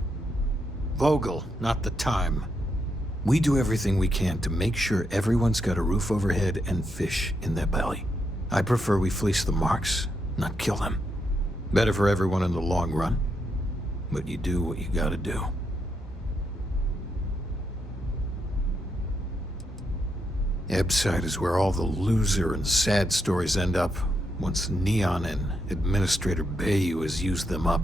Vogel, not the time. We do everything we can to make sure everyone's got a roof overhead and fish in their belly. I prefer we fleece the marks, not kill them. Better for everyone in the long run. But you do what you gotta do. Ebside is where all the loser and sad stories end up, once Neon and Administrator Bayou has used them up.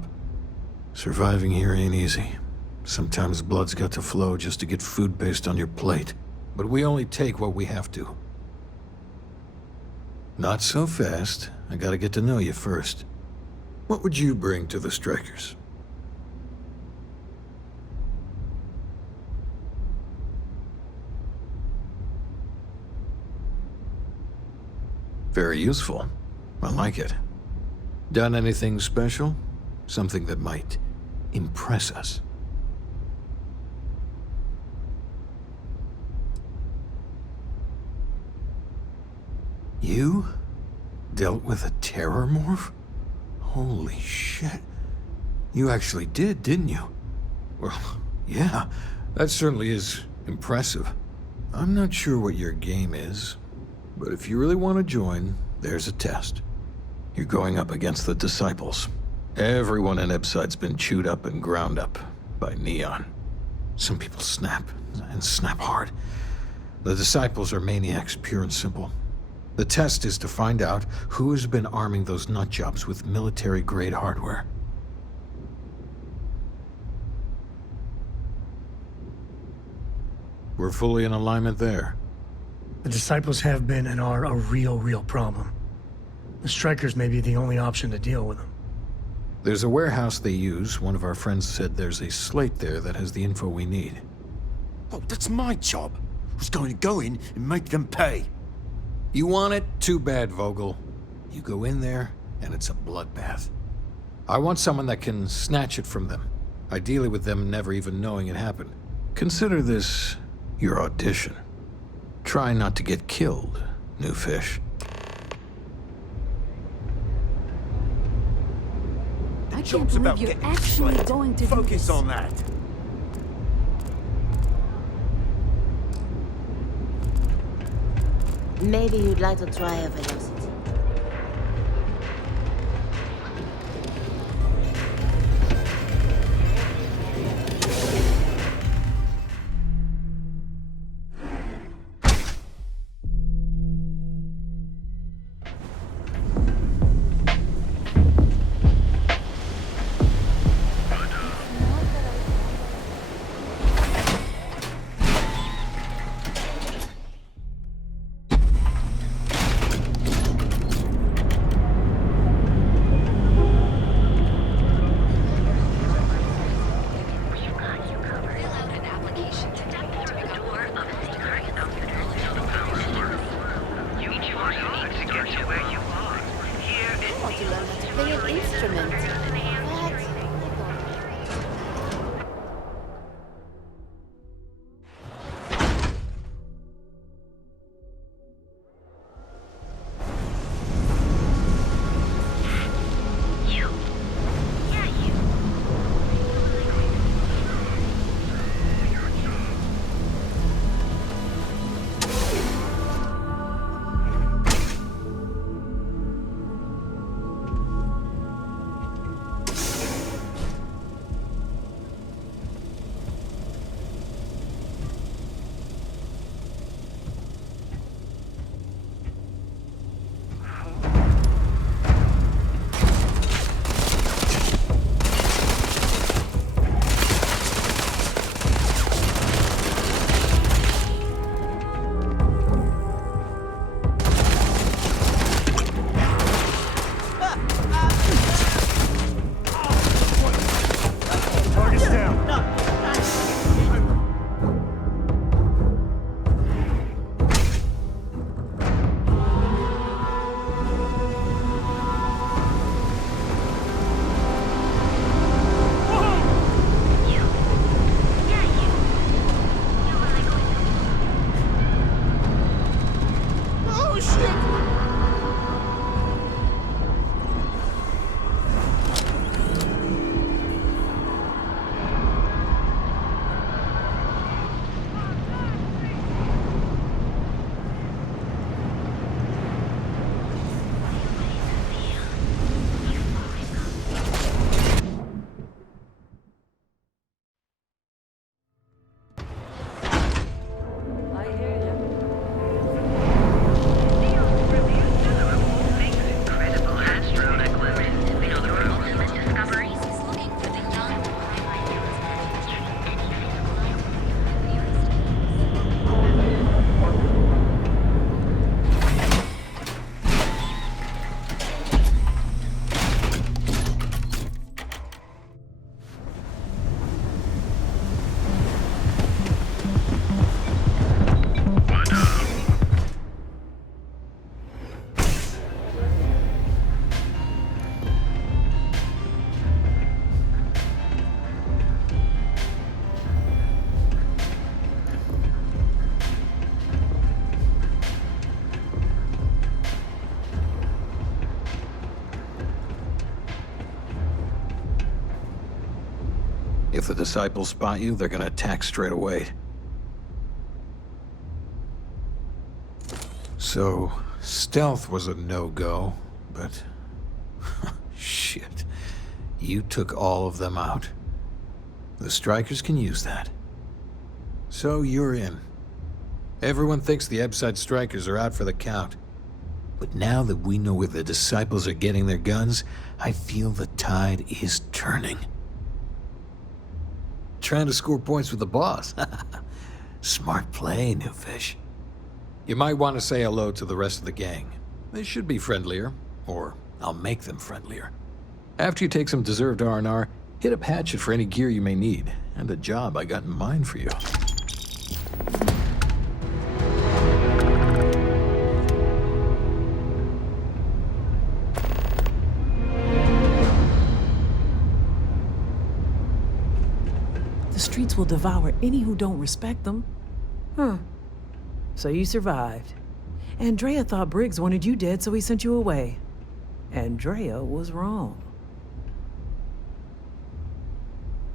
Surviving here ain't easy. Sometimes blood's got to flow just to get food based on your plate. But we only take what we have to. Not so fast. I gotta get to know you first. What would you bring to the Strikers? Very useful. I like it. Done anything special? Something that might impress us? You dealt with a terror morph? Holy shit. You actually did, didn't you? Well, yeah, that certainly is impressive. I'm not sure what your game is, but if you really want to join, there's a test. You're going up against the Disciples. Everyone in Ebside's been chewed up and ground up by Neon. Some people snap, and snap hard. The Disciples are maniacs, pure and simple. The test is to find out who has been arming those nutjobs with military-grade hardware. We're fully in alignment there. The Disciples have been and are a real problem. The Strikers may be the only option to deal with them. There's a warehouse they use. One of our friends said there's a slate there that has the info we need. Oh, that's my job. I was going to go in and make them pay. You want it? Too bad, Vogel. You go in there, and it's a bloodbath. I want someone that can snatch it from them. Ideally with them never even knowing it happened. Consider this your audition. Try not to get killed, new fish. I can't believe you're actually going to focus on that. Maybe you'd like to try a velocity. If the disciples spot you, they're gonna attack straight away. So, stealth was a no-go, but... shit. You took all of them out. The strikers can use that. So you're in. Everyone thinks the Ebside strikers are out for the count. But now that we know where the disciples are getting their guns, I feel the tide is turning. Trying to score points with the boss. Smart play, new fish. You might want to say hello to the rest of the gang. They should be friendlier, or I'll make them friendlier. After you take some deserved R&R, hit up Hatchet for any gear you may need, and a job I got in mind for you. The streets will devour any who don't respect them. Huh. So you survived. Andrea thought Briggs wanted you dead, so he sent you away. Andrea was wrong.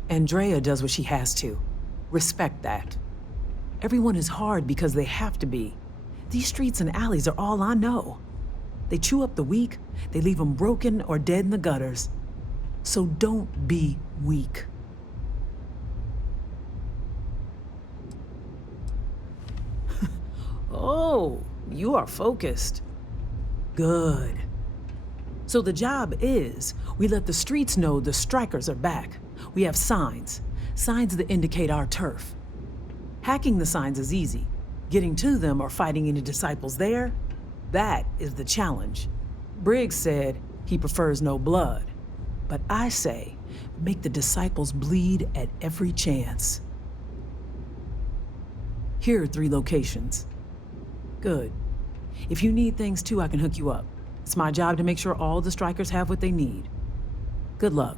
Andrea does what she has to. Respect that. Everyone is hard because they have to be. These streets and alleys are all I know. They chew up the weak, they leave them broken or dead in the gutters. So don't be weak. Oh, you are focused. Good. So the job is, we let the streets know the strikers are back. We have signs that indicate our turf. Hacking the signs is easy. Getting to them or fighting any disciples there, that is the challenge. Briggs said he prefers no blood. But I say, make the disciples bleed at every chance. Here are 3 locations. Good. If you need things too, I can hook you up. It's my job to make sure all the strikers have what they need. Good luck.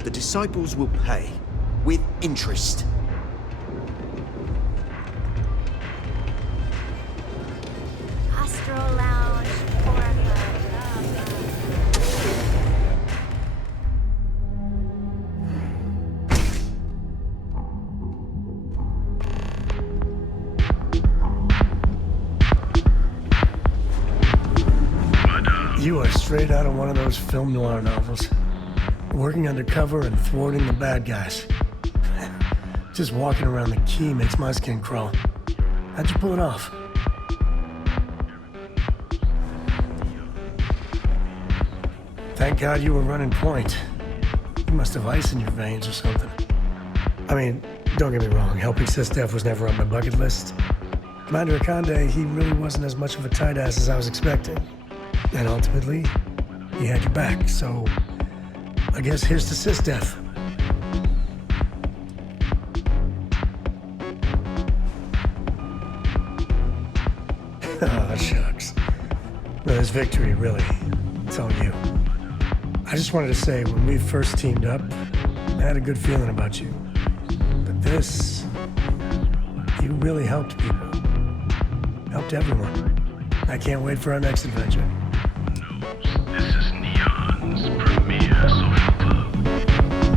The disciples will pay. With interest. Astro Lounge You are straight out of one of those film noir novels. Working undercover and thwarting the bad guys. Just walking around the key makes my skin crawl. How'd you pull it off? Thank God you were running point. You must have ice in your veins or something. I mean, don't get me wrong, helping Sistef was never on my bucket list. Commander Akande, he really wasn't as much of a tight ass as I was expecting. And ultimately, he had your back, so I guess here's to Sistef. Oh, shucks. Well, this victory, really, it's all you. I just wanted to say, when we first teamed up, I had a good feeling about you. But this, you really helped people. Helped everyone. I can't wait for our next adventure. This is Neon's premier social club.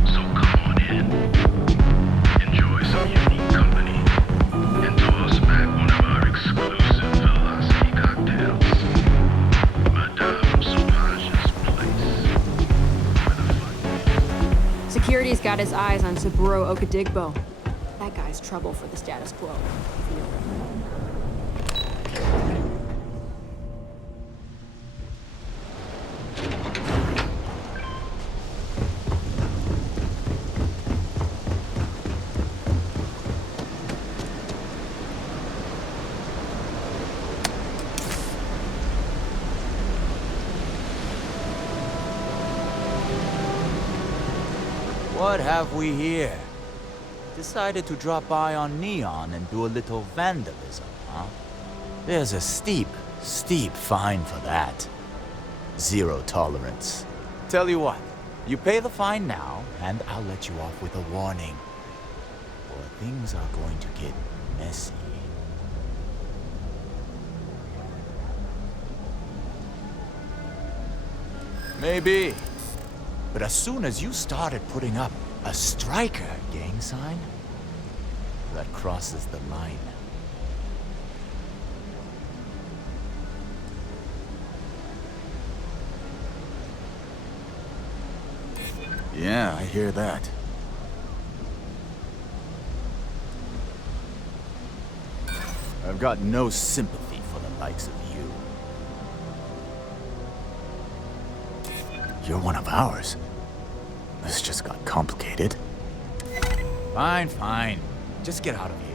So come on in. Enjoy some unique company. And toss back one of our exclusive velocity cocktails. Madame Sauvage's place. Security's got his eyes on Saburo Okadigbo. That guy's trouble for the status quo. If you know what I mean. What have we here? Decided to drop by on Neon and do a little vandalism, huh? There's a steep fine for that. Zero tolerance. Tell you what, you pay the fine now, and I'll let you off with a warning. Or things are going to get messy. Maybe. But as soon as you started putting up a striker gang sign, that crosses the line. Yeah, I hear that. I've got no sympathy for the likes of you. You're one of ours. This just got complicated. Fine. Just get out of here.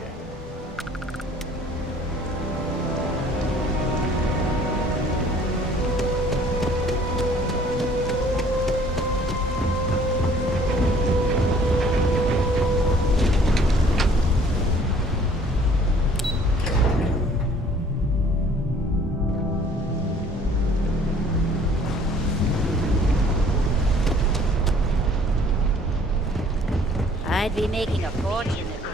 I'd be making a fortune if we...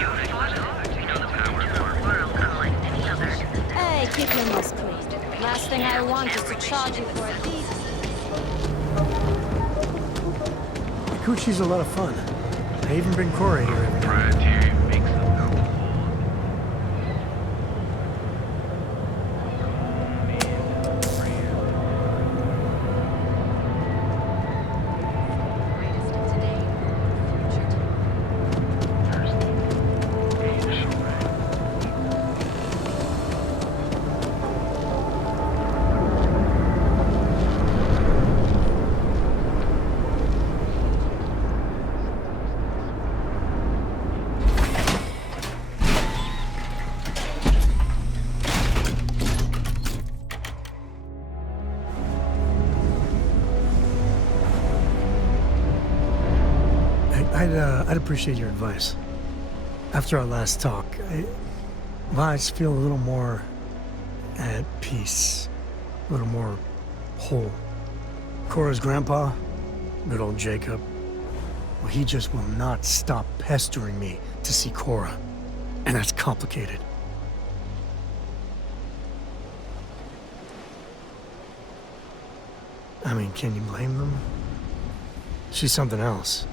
You're thing I want is to charge you for a lease. Kikuchi's a lot of fun. I even bring Cora here every now and then. Proprietary makes them go forward. I'd appreciate your advice. After our last talk, I just feel a little more at peace, a little more whole. Cora's grandpa, good old Jacob, well, he just will not stop pestering me to see Cora, and that's complicated. I mean, can you blame them? She's something else.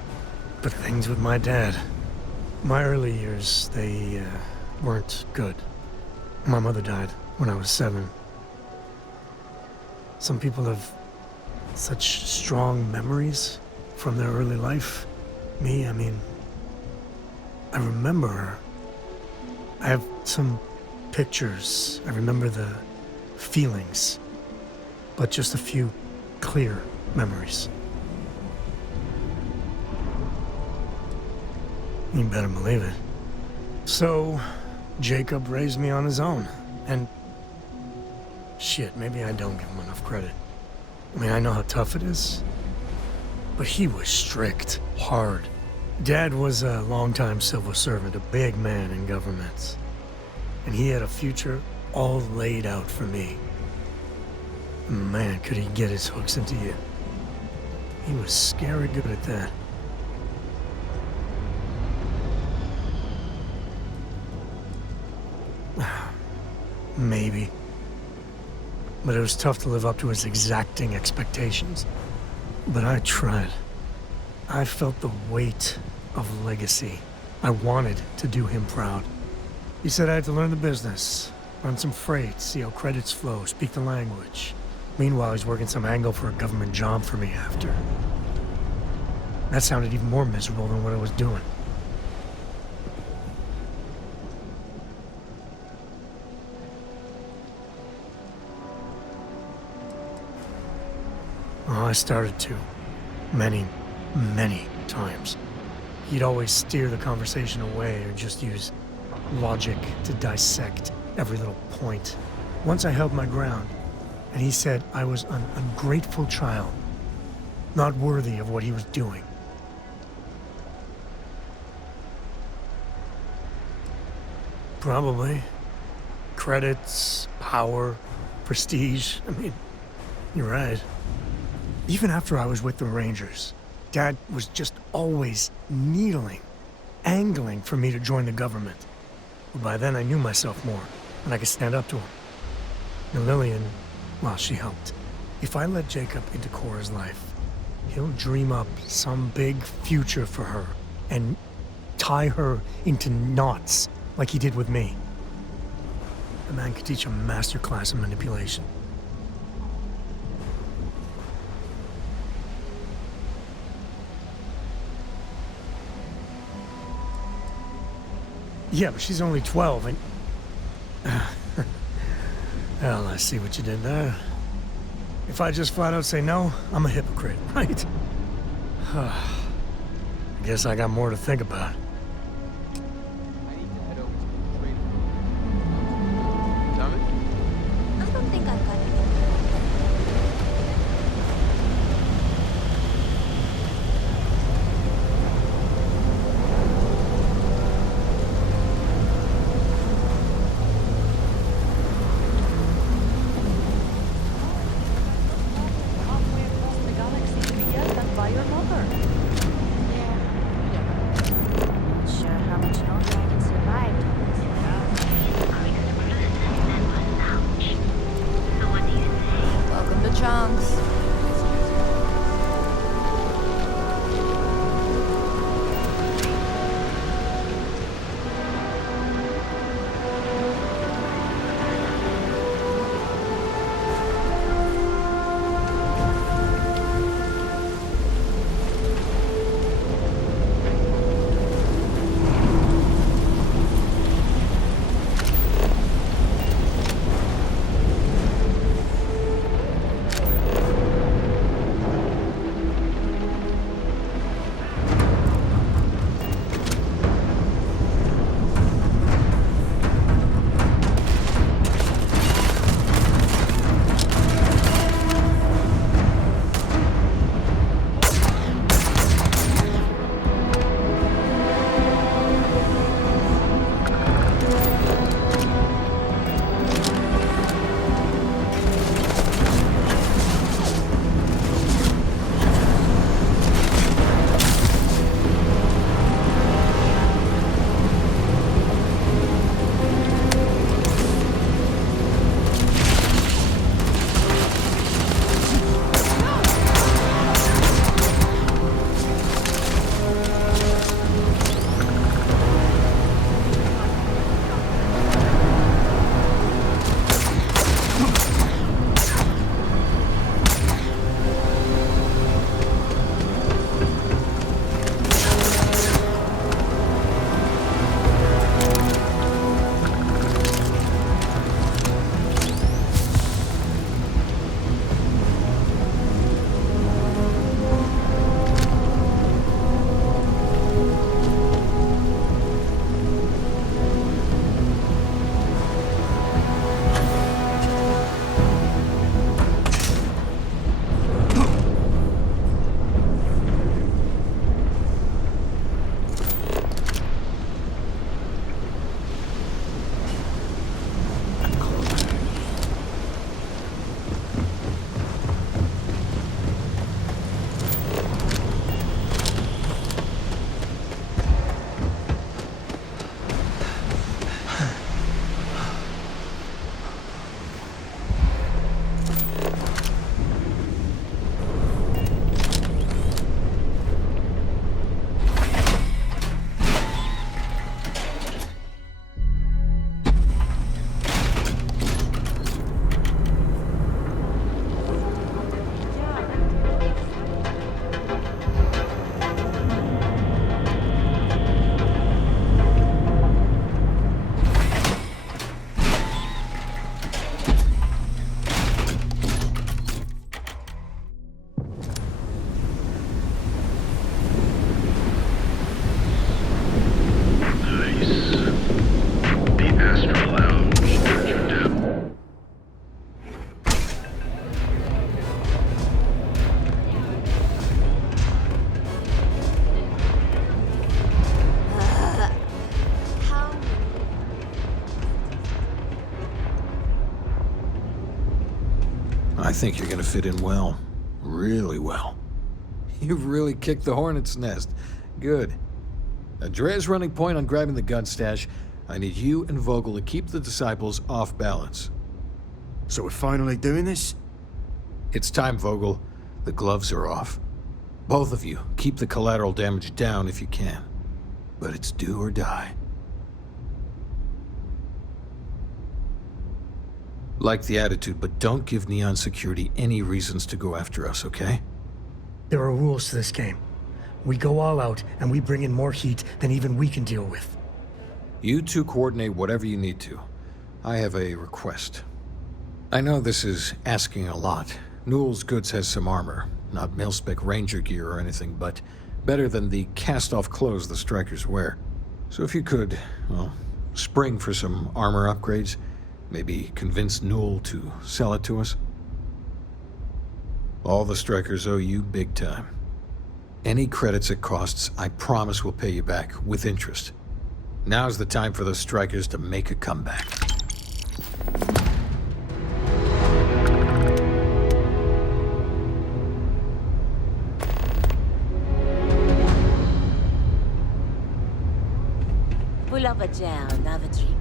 But things with my dad, my early years, they weren't good. My mother died when I was 7. Some people have such strong memories from their early life. Me, I mean, I remember her. I have some pictures. I remember the feelings, but just a few clear memories. You better believe it. So, Jacob raised me on his own, and shit, maybe I don't give him enough credit. I mean, I know how tough it is, but he was strict, hard. Dad was a longtime civil servant, a big man in government, and he had a future all laid out for me. Man, could he get his hooks into you. He was scary good at that. Maybe. But it was tough to live up to his exacting expectations. But I tried. I felt the weight of legacy. I wanted to do him proud. He said I had to learn the business, run some freight, see how credits flow, speak the language. Meanwhile, he's working some angle for a government job for me after. That sounded even more miserable than what I was doing. Oh, I started to. Many times. He'd always steer the conversation away or just use logic to dissect every little point. Once I held my ground, and he said I was an ungrateful child, not worthy of what he was doing. Probably. Credits, power, prestige. I mean, you're right. Even after I was with the Rangers, Dad was just always needling, angling for me to join the government. But by then I knew myself more, and I could stand up to him. And Lillian, well, she helped. If I let Jacob into Cora's life, he'll dream up some big future for her and tie her into knots like he did with me. The man could teach a masterclass in manipulation. Yeah, but she's only 12 and... Well, I see what you did there. If I just flat out say no, I'm a hypocrite, right? I guess I got more to think about. I don't think I've got it. I think you're gonna fit in well. Really well. You've really kicked the hornet's nest. Good. Andrea's running point on grabbing the gun stash. I need you and Vogel to keep the disciples off balance. So we're finally doing this? It's time, Vogel. The gloves are off. Both of you, keep the collateral damage down if you can. But it's do or die. Like the attitude, but don't give Neon Security any reasons to go after us, okay? There are rules to this game. We go all out, and we bring in more heat than even we can deal with. You two coordinate whatever you need to. I have a request. I know this is asking a lot. Newell's Goods has some armor. Not mil-spec ranger gear or anything, but better than the cast-off clothes the strikers wear. So if you could, well, spring for some armor upgrades, maybe convince Newell to sell it to us. All the strikers owe you big time. Any credits it costs, I promise we'll pay you back, with interest. Now's the time for those strikers to make a comeback. Pull up a jam, have a drink.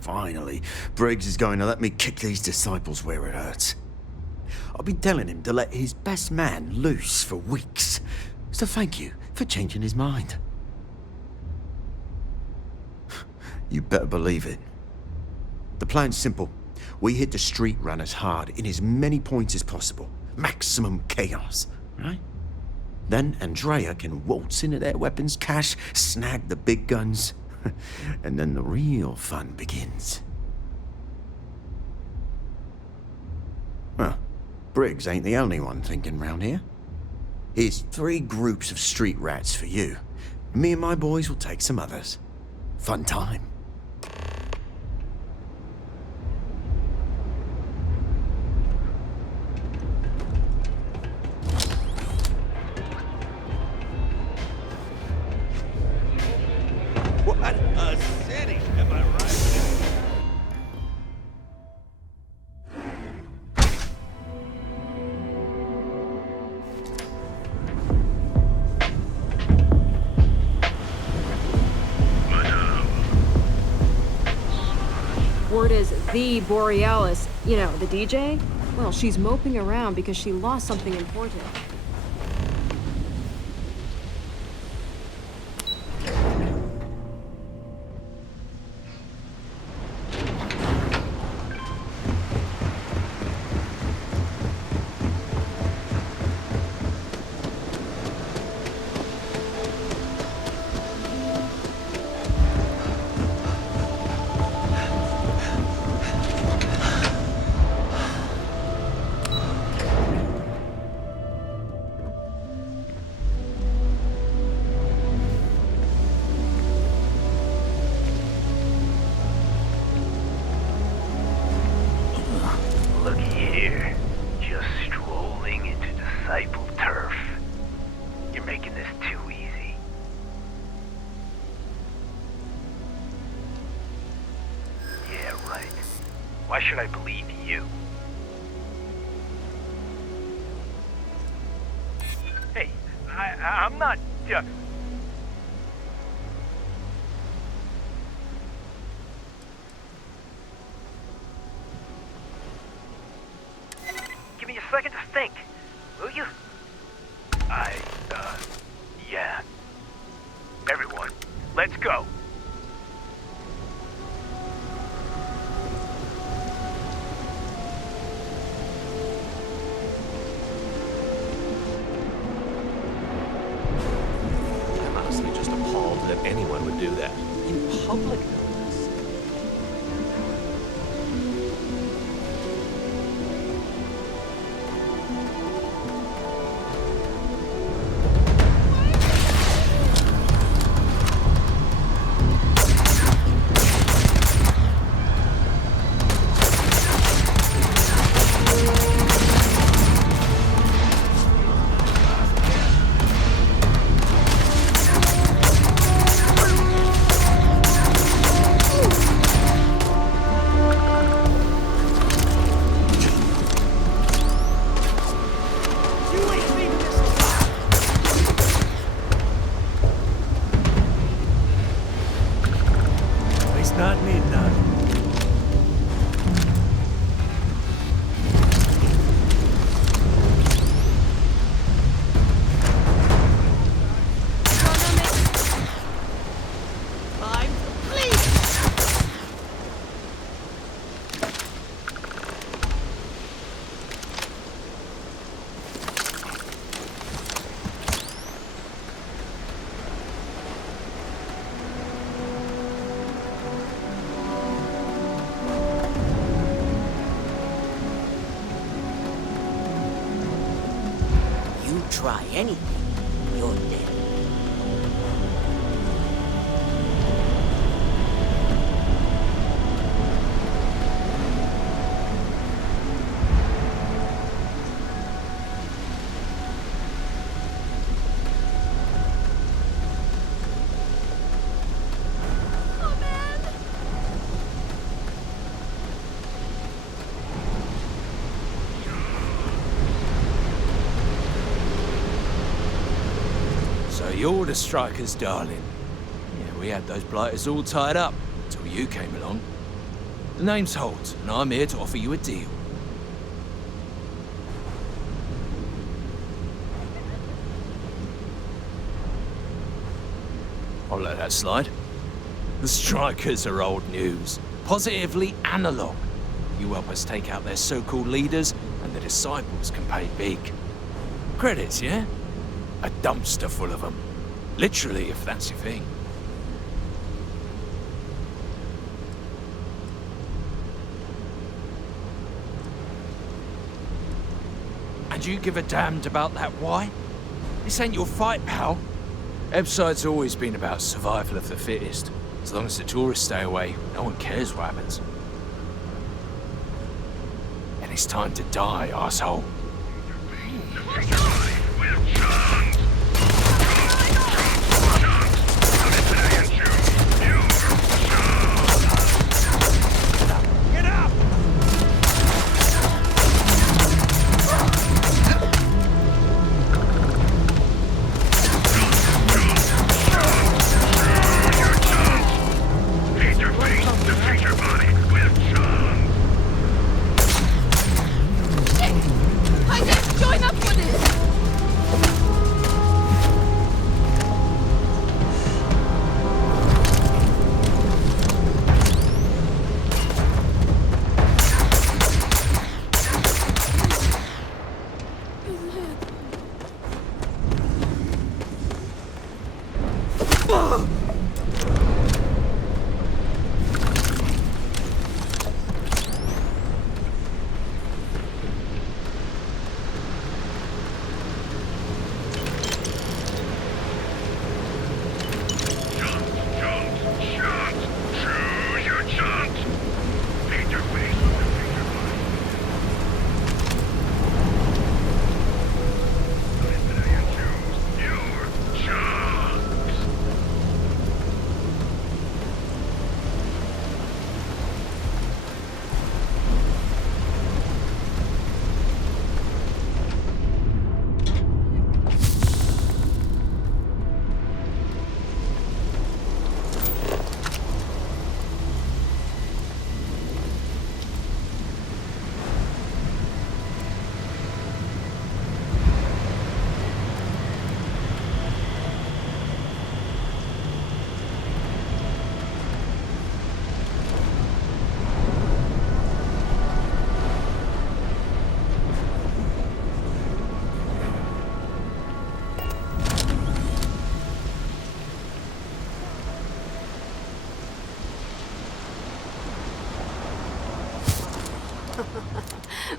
Finally, Briggs is going to let me kick these disciples where it hurts. I've been telling him to let his best man loose for weeks. So thank you for changing his mind. You better believe it. The plan's simple. We hit the street runners hard in as many points as possible. Maximum chaos, right? Then Andrea can waltz into their weapons cache, snag the big guns, and then the real fun begins. Well, Briggs ain't the only one thinking round here. Here's 3 groups of street rats for you. Me and my boys will take some others. Fun time. What a city, am I right? Word is the Borealis, you know, the DJ? Well, she's moping around because she lost something important. Why should I believe you? Hey, I'm not... Give me a second to think, will you? Yeah. Everyone, let's go. That anyone would do that. In public, no less. try anything, you're dead. You're the strikers, darling. Yeah, we had those blighters all tied up until you came along. The name's Holt, and I'm here to offer you a deal. I'll let that slide. The strikers are old news. Positively analog. You help us take out their so-called leaders, and the disciples can pay big. Credits, yeah? A dumpster full of them. Literally, if that's your thing. And you give a damned about that why? This ain't your fight, pal. Ebside's always been about survival of the fittest. As long as the tourists stay away, no one cares what happens. And it's time to die, arsehole.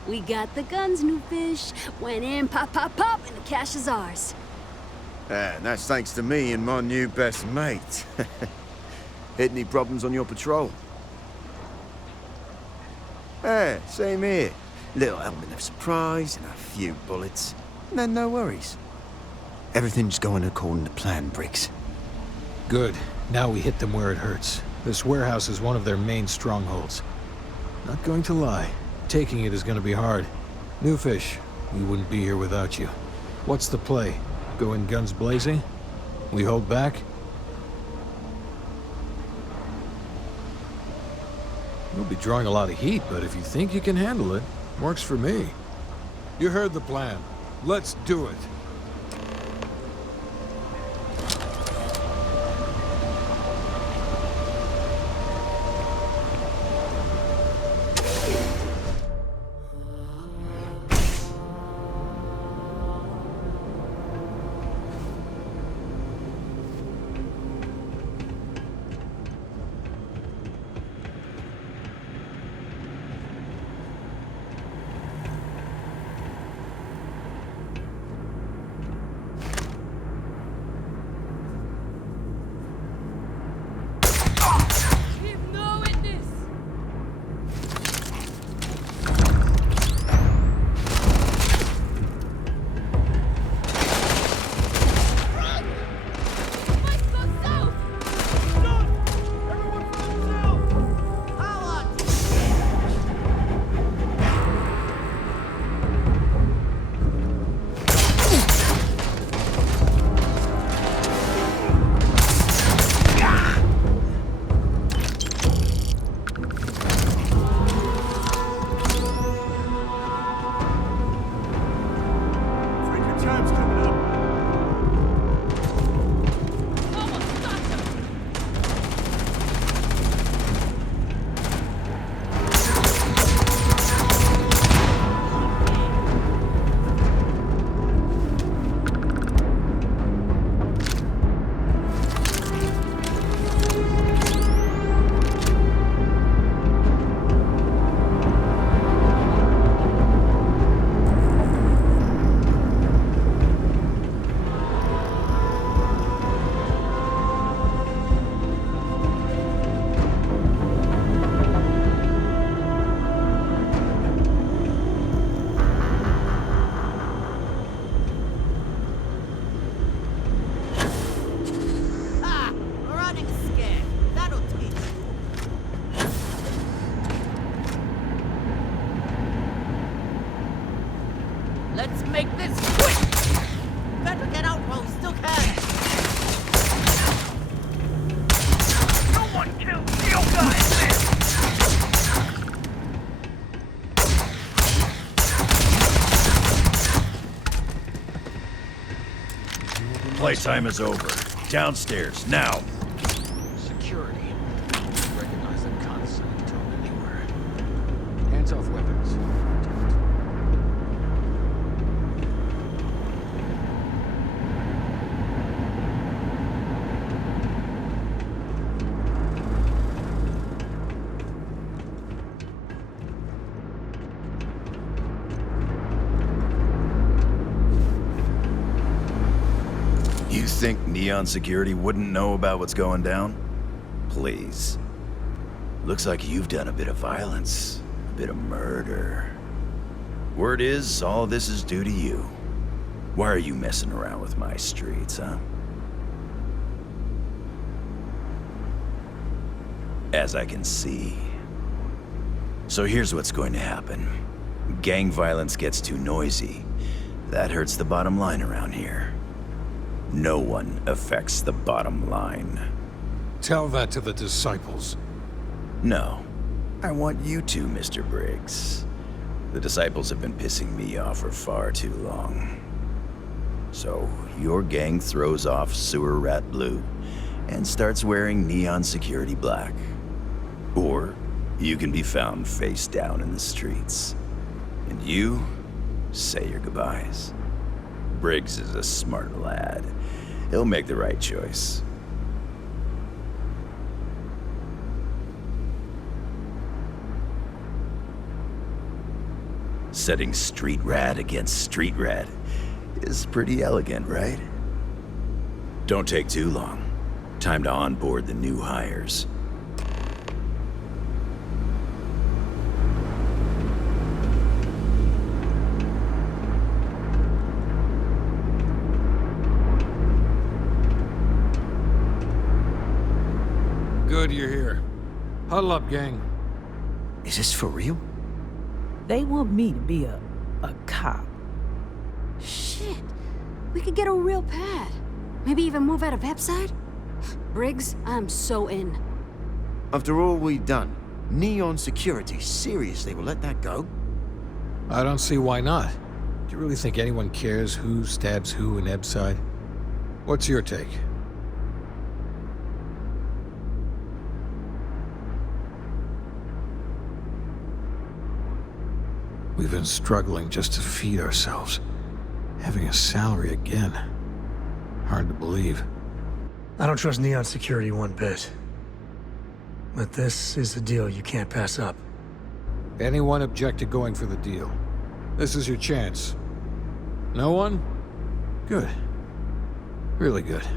We got the guns, new fish. Went in, pop, pop, pop, and the cash is ours. And that's thanks to me and my new best mate. Hit any problems on your patrol? Same here. Little element of surprise and a few bullets. And then no worries. Everything's going according to plan, Briggs. Good. Now we hit them where it hurts. This warehouse is one of their main strongholds. Not going to lie. Taking it is going to be hard. New fish, we wouldn't be here without you. What's the play? Go in guns blazing? We hold back? You'll be drawing a lot of heat, but if you think you can handle it, works for me. You heard the plan. Let's do it. time's coming up. Let's make this quick! Better get out while we still can! No one kills you guys, Playtime is over. Downstairs, now! Security. Recognize that consonant tone anywhere. Hands off weapons. You think Neon Security wouldn't know about what's going down? Please. Looks like you've done a bit of violence, a bit of murder. Word is, all this is due to you. Why are you messing around with my streets, huh? As I can see. So here's what's going to happen. Gang violence gets too noisy. That hurts the bottom line around here. No one affects the bottom line. Tell that to the disciples. No. I want you to, Mr. Briggs. The disciples have been pissing me off for far too long. So, your gang throws off sewer rat blue and starts wearing neon security black. Or, you can be found face down in the streets. And you say your goodbyes. Briggs is a smart lad. He'll make the right choice. Setting street rat against street rat is pretty elegant, right? Don't take too long. Time to onboard the new hires. Good you're here. Huddle up, gang. Is this for real? They want me to be a cop. Shit. We could get a real pad. Maybe even move out of Epside? Briggs, I'm so in. After all we've done, Neon Security seriously will let that go? I don't see why not. Do you really think anyone cares who stabs who in Epside? What's your take? We've been struggling just to feed ourselves. Having a salary again. Hard to believe. I don't trust Neon Security one bit. But this is a deal you can't pass up. Anyone object to going for the deal? This is your chance. No one? Good. Really good.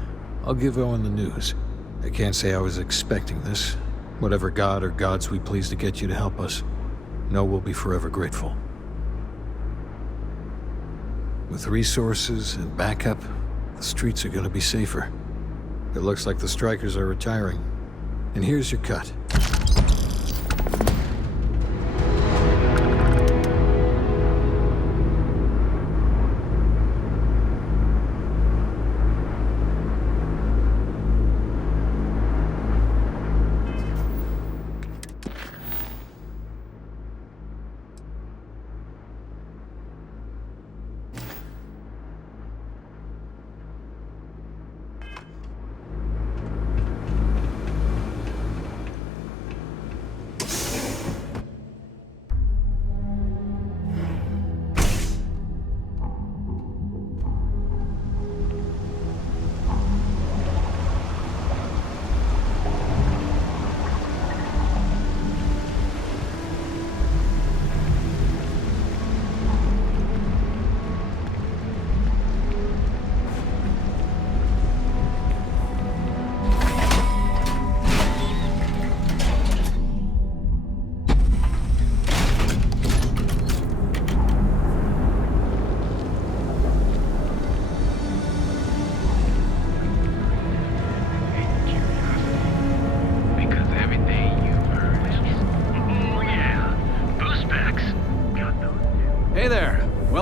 I'll give Owen the news. I can't say I was expecting this. Whatever god or gods we please to get you to help us, know we'll be forever grateful. With resources and backup, the streets are gonna be safer. It looks like the strikers are retiring. And here's your cut.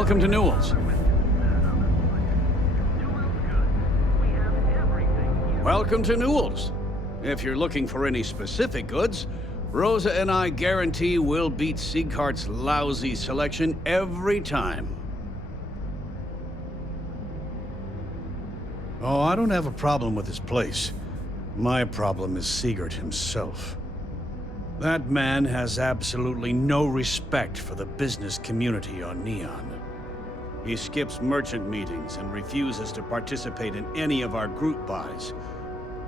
Welcome to Newell's. Welcome to Newell's. If you're looking for any specific goods, Rosa and I guarantee we'll beat Sieghart's lousy selection every time. Oh, I don't have a problem with his place. My problem is Siegert himself. That man has absolutely no respect for the business community on Neon. He skips merchant meetings and refuses to participate in any of our group buys.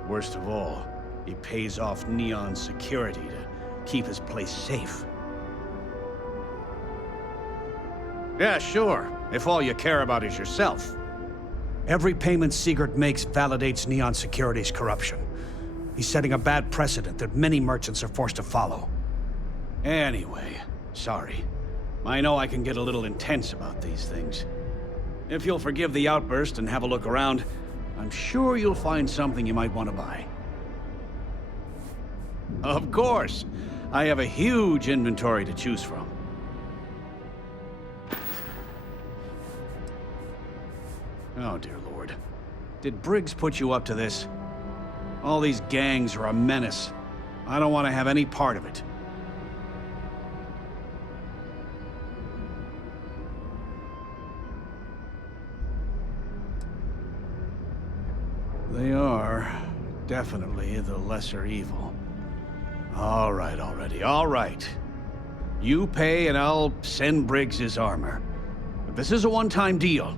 Worst of all, he pays off Neon's security to keep his place safe. Yeah, sure, if all you care about is yourself. Every payment Siegert makes validates Neon Security's corruption. He's setting a bad precedent that many merchants are forced to follow. Anyway, sorry. I know I can get a little intense about these things. If you'll forgive the outburst and have a look around, I'm sure you'll find something you might want to buy. Of course! I have a huge inventory to choose from. Oh, dear Lord. Did Briggs put you up to this? All these gangs are a menace. I don't want to have any part of it. They are definitely the lesser evil. All right, already, all right. You pay and I'll send Briggs his armor. But this is a one-time deal.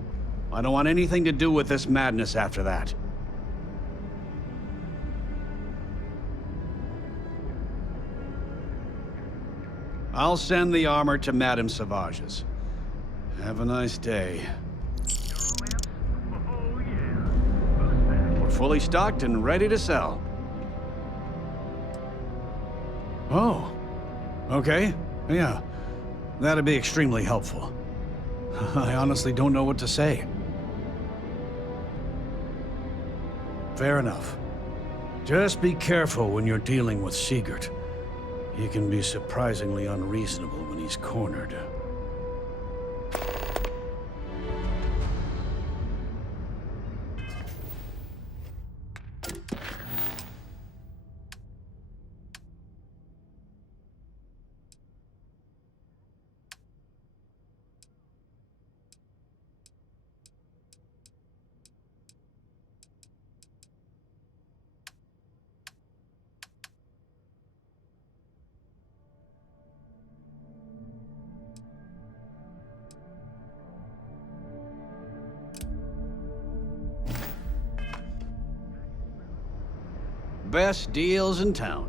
I don't want anything to do with this madness after that. I'll send the armor to Madame Savage's. Have a nice day. We're fully stocked and ready to sell. Oh, okay, yeah. That'd be extremely helpful. I honestly don't know what to say. Fair enough. Just be careful when you're dealing with Siegert. He can be surprisingly unreasonable when he's cornered. Best deals in town.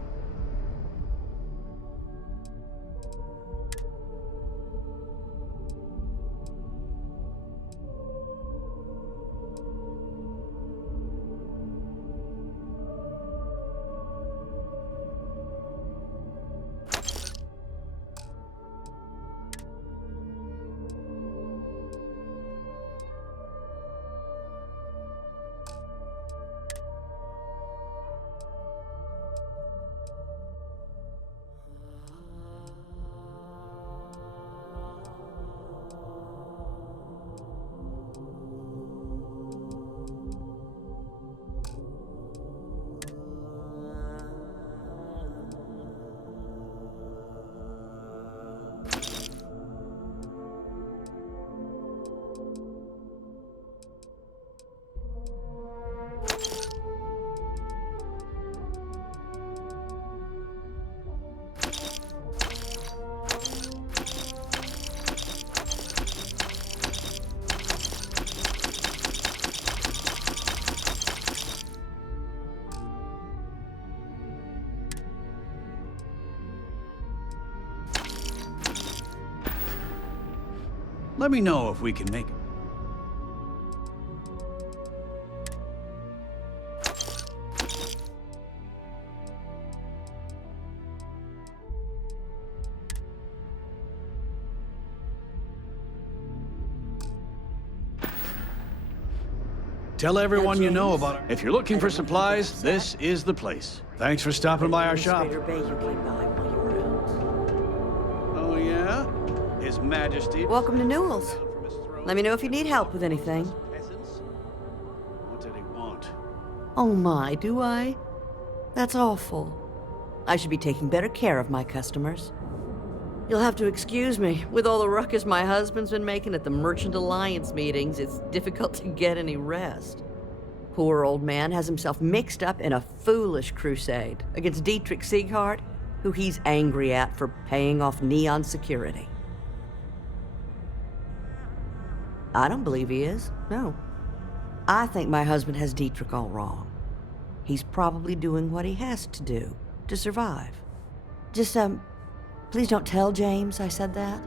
Let me know if we can make it. Tell everyone you know about it. If you're looking for supplies, this is the place. Thanks for stopping by our shop. Oh, yeah? His Majesty. Welcome to Newell's. Let me know if you need help with anything. What do they want? Oh my, do I? That's awful. I should be taking better care of my customers. You'll have to excuse me. With all the ruckus my husband's been making at the Merchant Alliance meetings, it's difficult to get any rest. Poor old man has himself mixed up in a foolish crusade against Dietrich Sieghart, who he's angry at for paying off Neon security. I don't believe he is, no. I think my husband has Dietrich all wrong. He's probably doing what he has to do to survive. Just, please don't tell James I said that.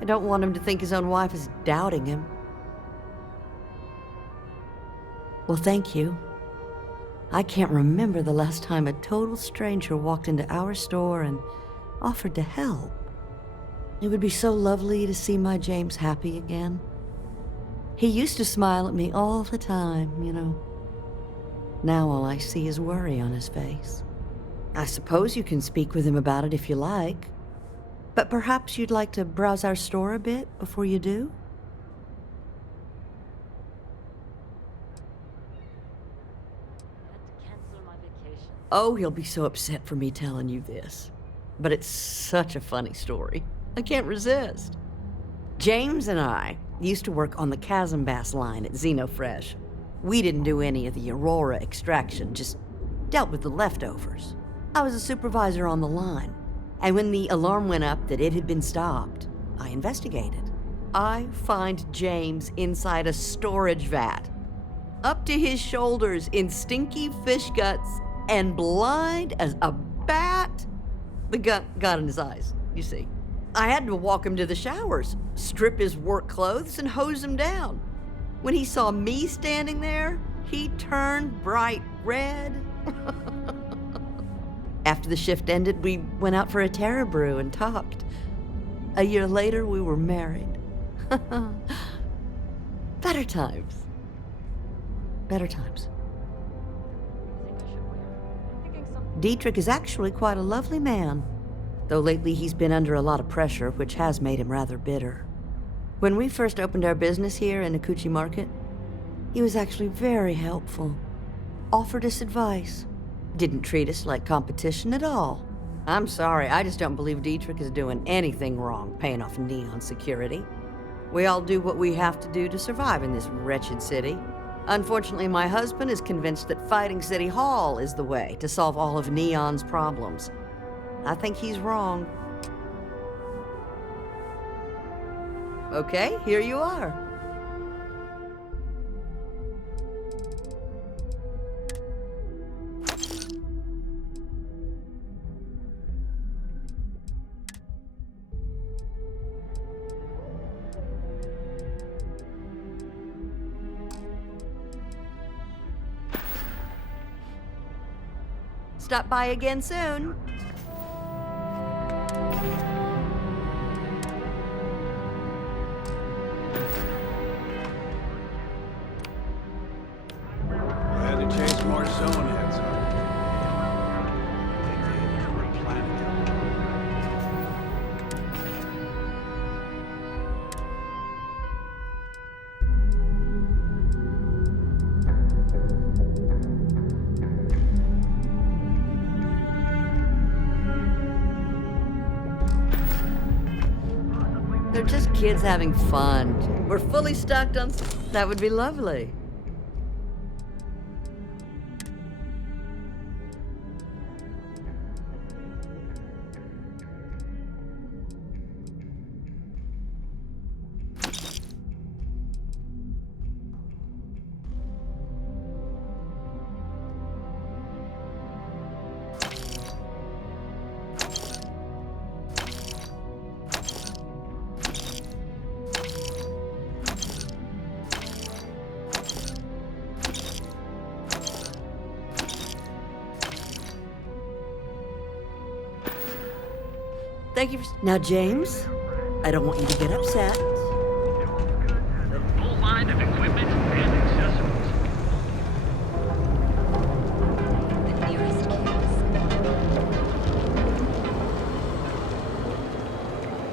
I don't want him to think his own wife is doubting him. Well, thank you. I can't remember the last time a total stranger walked into our store and offered to help. It would be so lovely to see my James happy again. He used to smile at me all the time, you know. Now all I see is worry on his face. I suppose you can speak with him about it if you like. But perhaps you'd like to browse our store a bit before you do? Oh, he'll be so upset for me telling you this. But it's such a funny story. I can't resist. James and I used to work on the Chasm Bass line at Xenofresh. We didn't do any of the Aurora extraction, just dealt with the leftovers. I was a supervisor on the line, and when the alarm went up that it had been stopped, I investigated. I find James inside a storage vat, up to his shoulders in stinky fish guts and blind as a bat. The gut got in his eyes, you see. I had to walk him to the showers, strip his work clothes, and hose him down. When he saw me standing there, he turned bright red. After the shift ended, we went out for a Terra Brew and talked. A year later, we were married. Better times. Better times. Dietrich is actually quite a lovely man, though lately he's been under a lot of pressure, which has made him rather bitter. When we first opened our business here in Akuchi Market, he was actually very helpful. Offered us advice. Didn't treat us like competition at all. I'm sorry, I just don't believe Dietrich is doing anything wrong paying off Neon security. We all do what we have to do to survive in this wretched city. Unfortunately, my husband is convinced that fighting City Hall is the way to solve all of Neon's problems. I think he's wrong. Okay, here you are. Stop by again soon. Had to chase more zone heads. They're just kids having fun. We're fully stocked on... That would be lovely. Thank you for... Now, James, I don't want you to get upset. Full line of equipment and accessories. The nearest kids.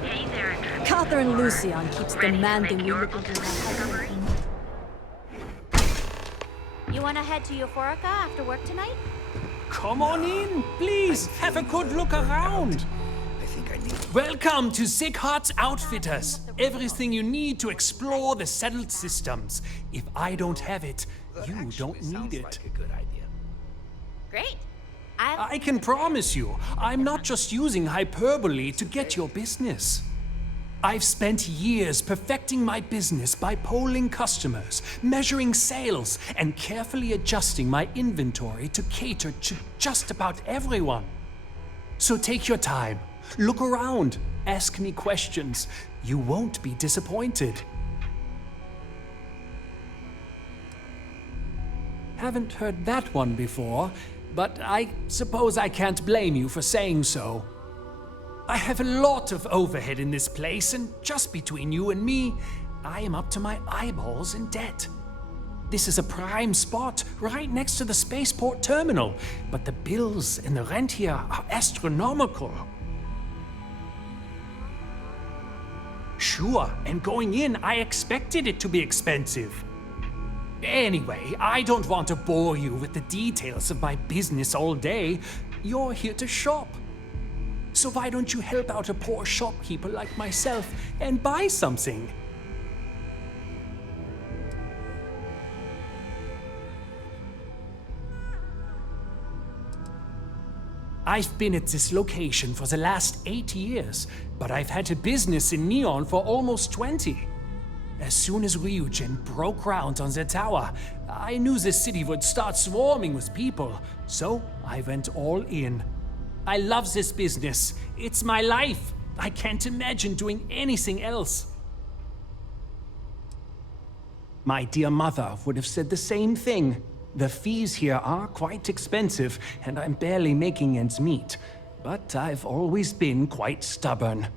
Hey there. Caught the friend Lucian keeps demanding we look into that. You wanna head to Euphorica after work tonight? Come on in, please. Have a good look around. Welcome to Sick Hearts Outfitters. Everything you need to explore the settled systems. If I don't have it, you don't need it. Great. I can promise you, I'm not just using hyperbole to get your business. I've spent years perfecting my business by polling customers, measuring sales, and carefully adjusting my inventory to cater to just about everyone. So take your time, look around, ask me questions. You won't be disappointed. Haven't heard that one before, but I suppose I can't blame you for saying so. I have a lot of overhead in this place, and just between you and me, I am up to my eyeballs in debt. This is a prime spot, right next to the spaceport terminal, but the bills and the rent here are astronomical. Sure, and going in, I expected it to be expensive. Anyway, I don't want to bore you with the details of my business all day. You're here to shop. So why don't you help out a poor shopkeeper like myself and buy something? I've been at this location for the last 8 years, but I've had a business in Neon for almost 20. As soon as Ryujin broke ground on the tower, I knew the city would start swarming with people, so I went all in. I love this business. It's my life. I can't imagine doing anything else. My dear mother would have said the same thing. The fees here are quite expensive, and I'm barely making ends meet. But I've always been quite stubborn.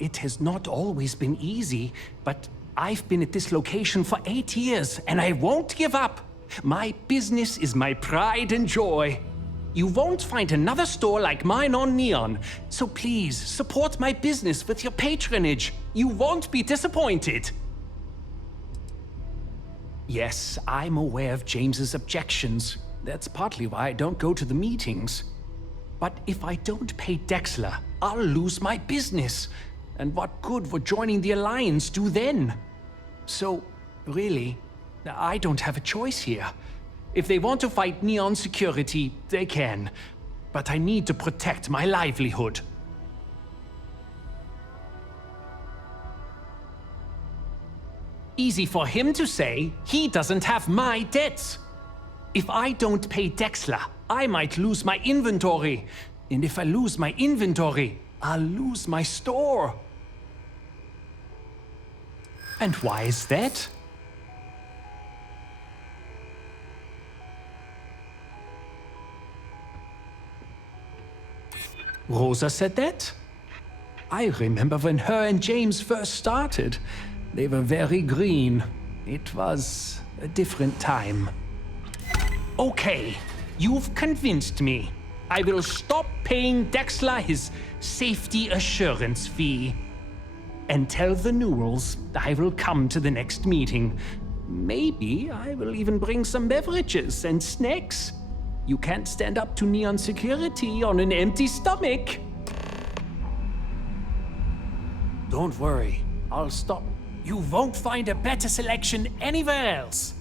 It has not always been easy, but I've been at this location for 8 years, and I won't give up. My business is my pride and joy. You won't find another store like mine on Neon, so please support my business with your patronage. You won't be disappointed. Yes, I'm aware of James's objections. That's partly why I don't go to the meetings. But if I don't pay Dexler, I'll lose my business. And what good would joining the Alliance do then? So, really, I don't have a choice here. If they want to fight Neon security, they can. But I need to protect my livelihood. Easy for him to say, he doesn't have my debts. If I don't pay Dexler, I might lose my inventory. And if I lose my inventory, I'll lose my store. And why is that? Rosa said that? I remember when her and James first started. They were very green. It was a different time. Okay, you've convinced me. I will stop paying Dexler his safety assurance fee. And tell the Newells I will come to the next meeting. Maybe I will even bring some beverages and snacks. You can't stand up to Neon security on an empty stomach. Don't worry, I'll stop. You won't find a better selection anywhere else.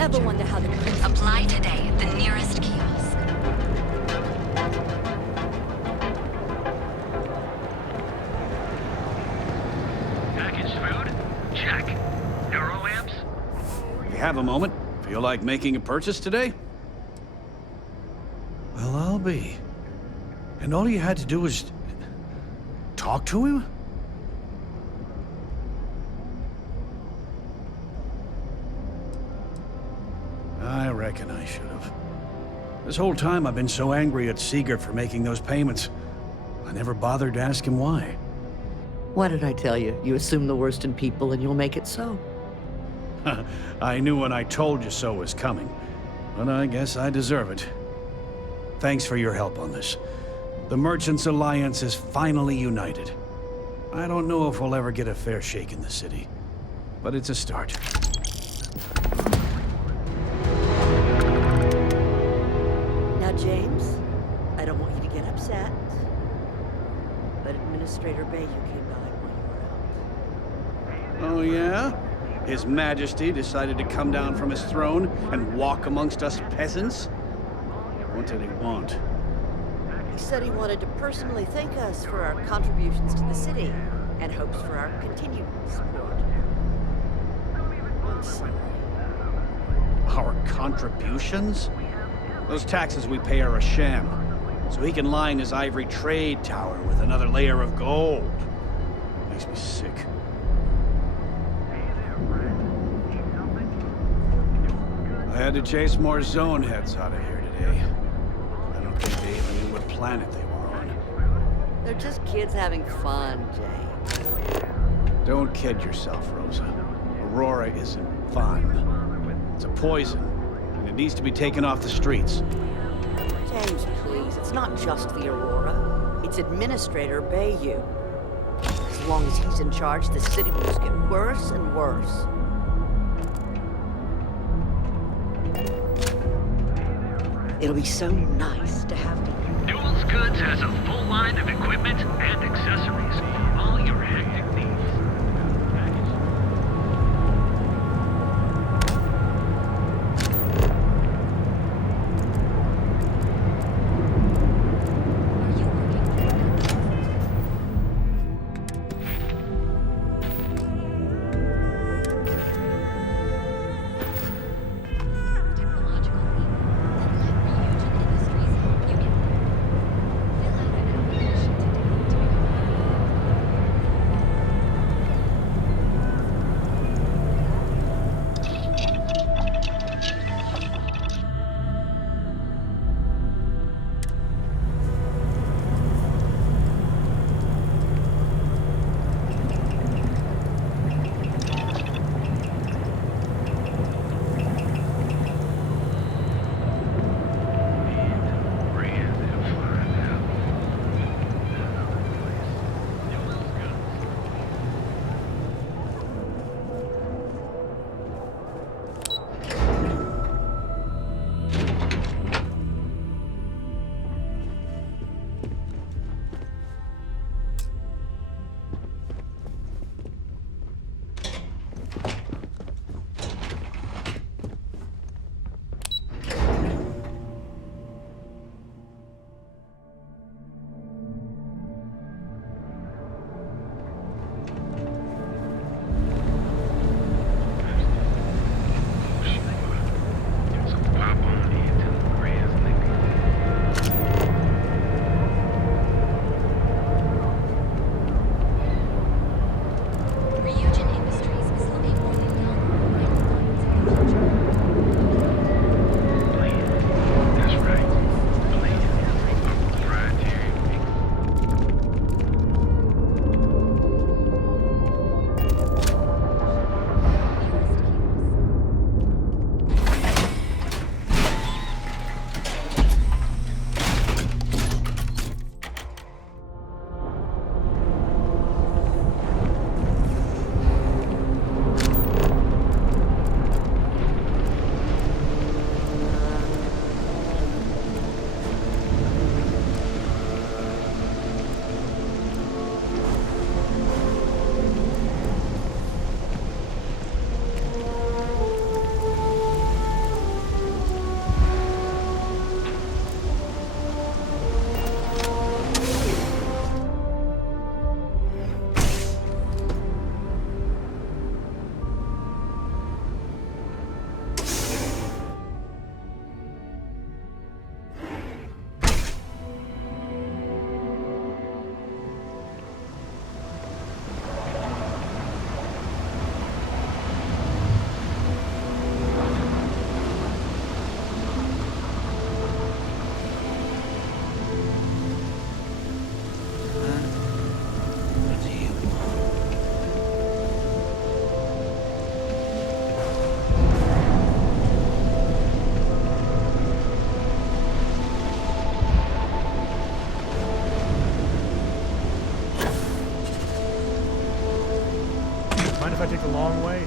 Ever wonder how the prince... Apply today at the nearest kiosk. Packaged food? Check. Neuro lamps? If you have a moment, feel like making a purchase today? Well, I'll be. And all you had to do was... talk to him? I reckon I should have. This whole time I've been so angry at Sigurd for making those payments. I never bothered to ask him why. What did I tell you? You assume the worst in people and you'll make it so. I knew when I told you so was coming, but I guess I deserve it. Thanks for your help on this. The Merchants Alliance is finally united. I don't know if we'll ever get a fair shake in the city, but it's a start. Now, James, I don't want you to get upset, but Administrator Bayou came by while you were out. Oh, yeah? His Majesty decided to come down from his throne and walk amongst us peasants? What did he want? He said he wanted to personally thank us for our contributions to the city and hopes for our continued support. I'm sorry. Our contributions? Those taxes we pay are a sham, so he can line his ivory trade tower with another layer of gold. Makes me sick. I had to chase more zone heads out of here today. I don't think they even knew what planet they were on. They're just kids having fun, James. Don't kid yourself, Rosa. Aurora isn't fun. It's a poison, and it needs to be taken off the streets. James, please, it's not just the Aurora. It's Administrator Bayou. As long as he's in charge, the city will just get worse and worse. It'll be so nice to have you. Newell's Goods has a full line of equipment and accessories. All your hectic needs. Mind if I take the long way?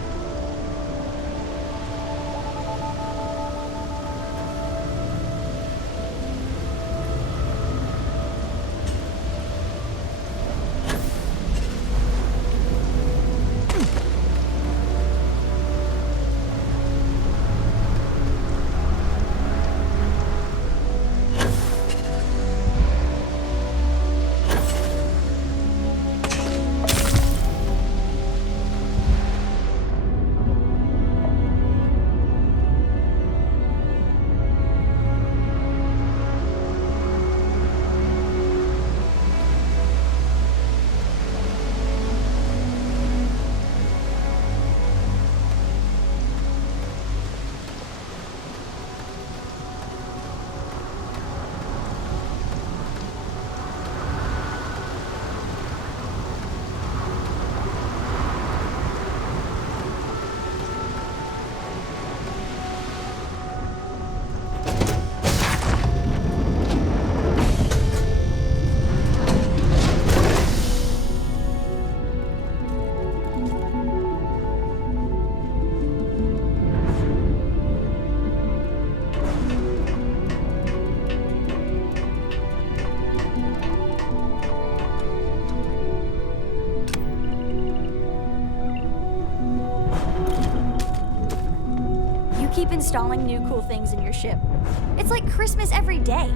Keep installing new cool things in your ship. It's like Christmas every day.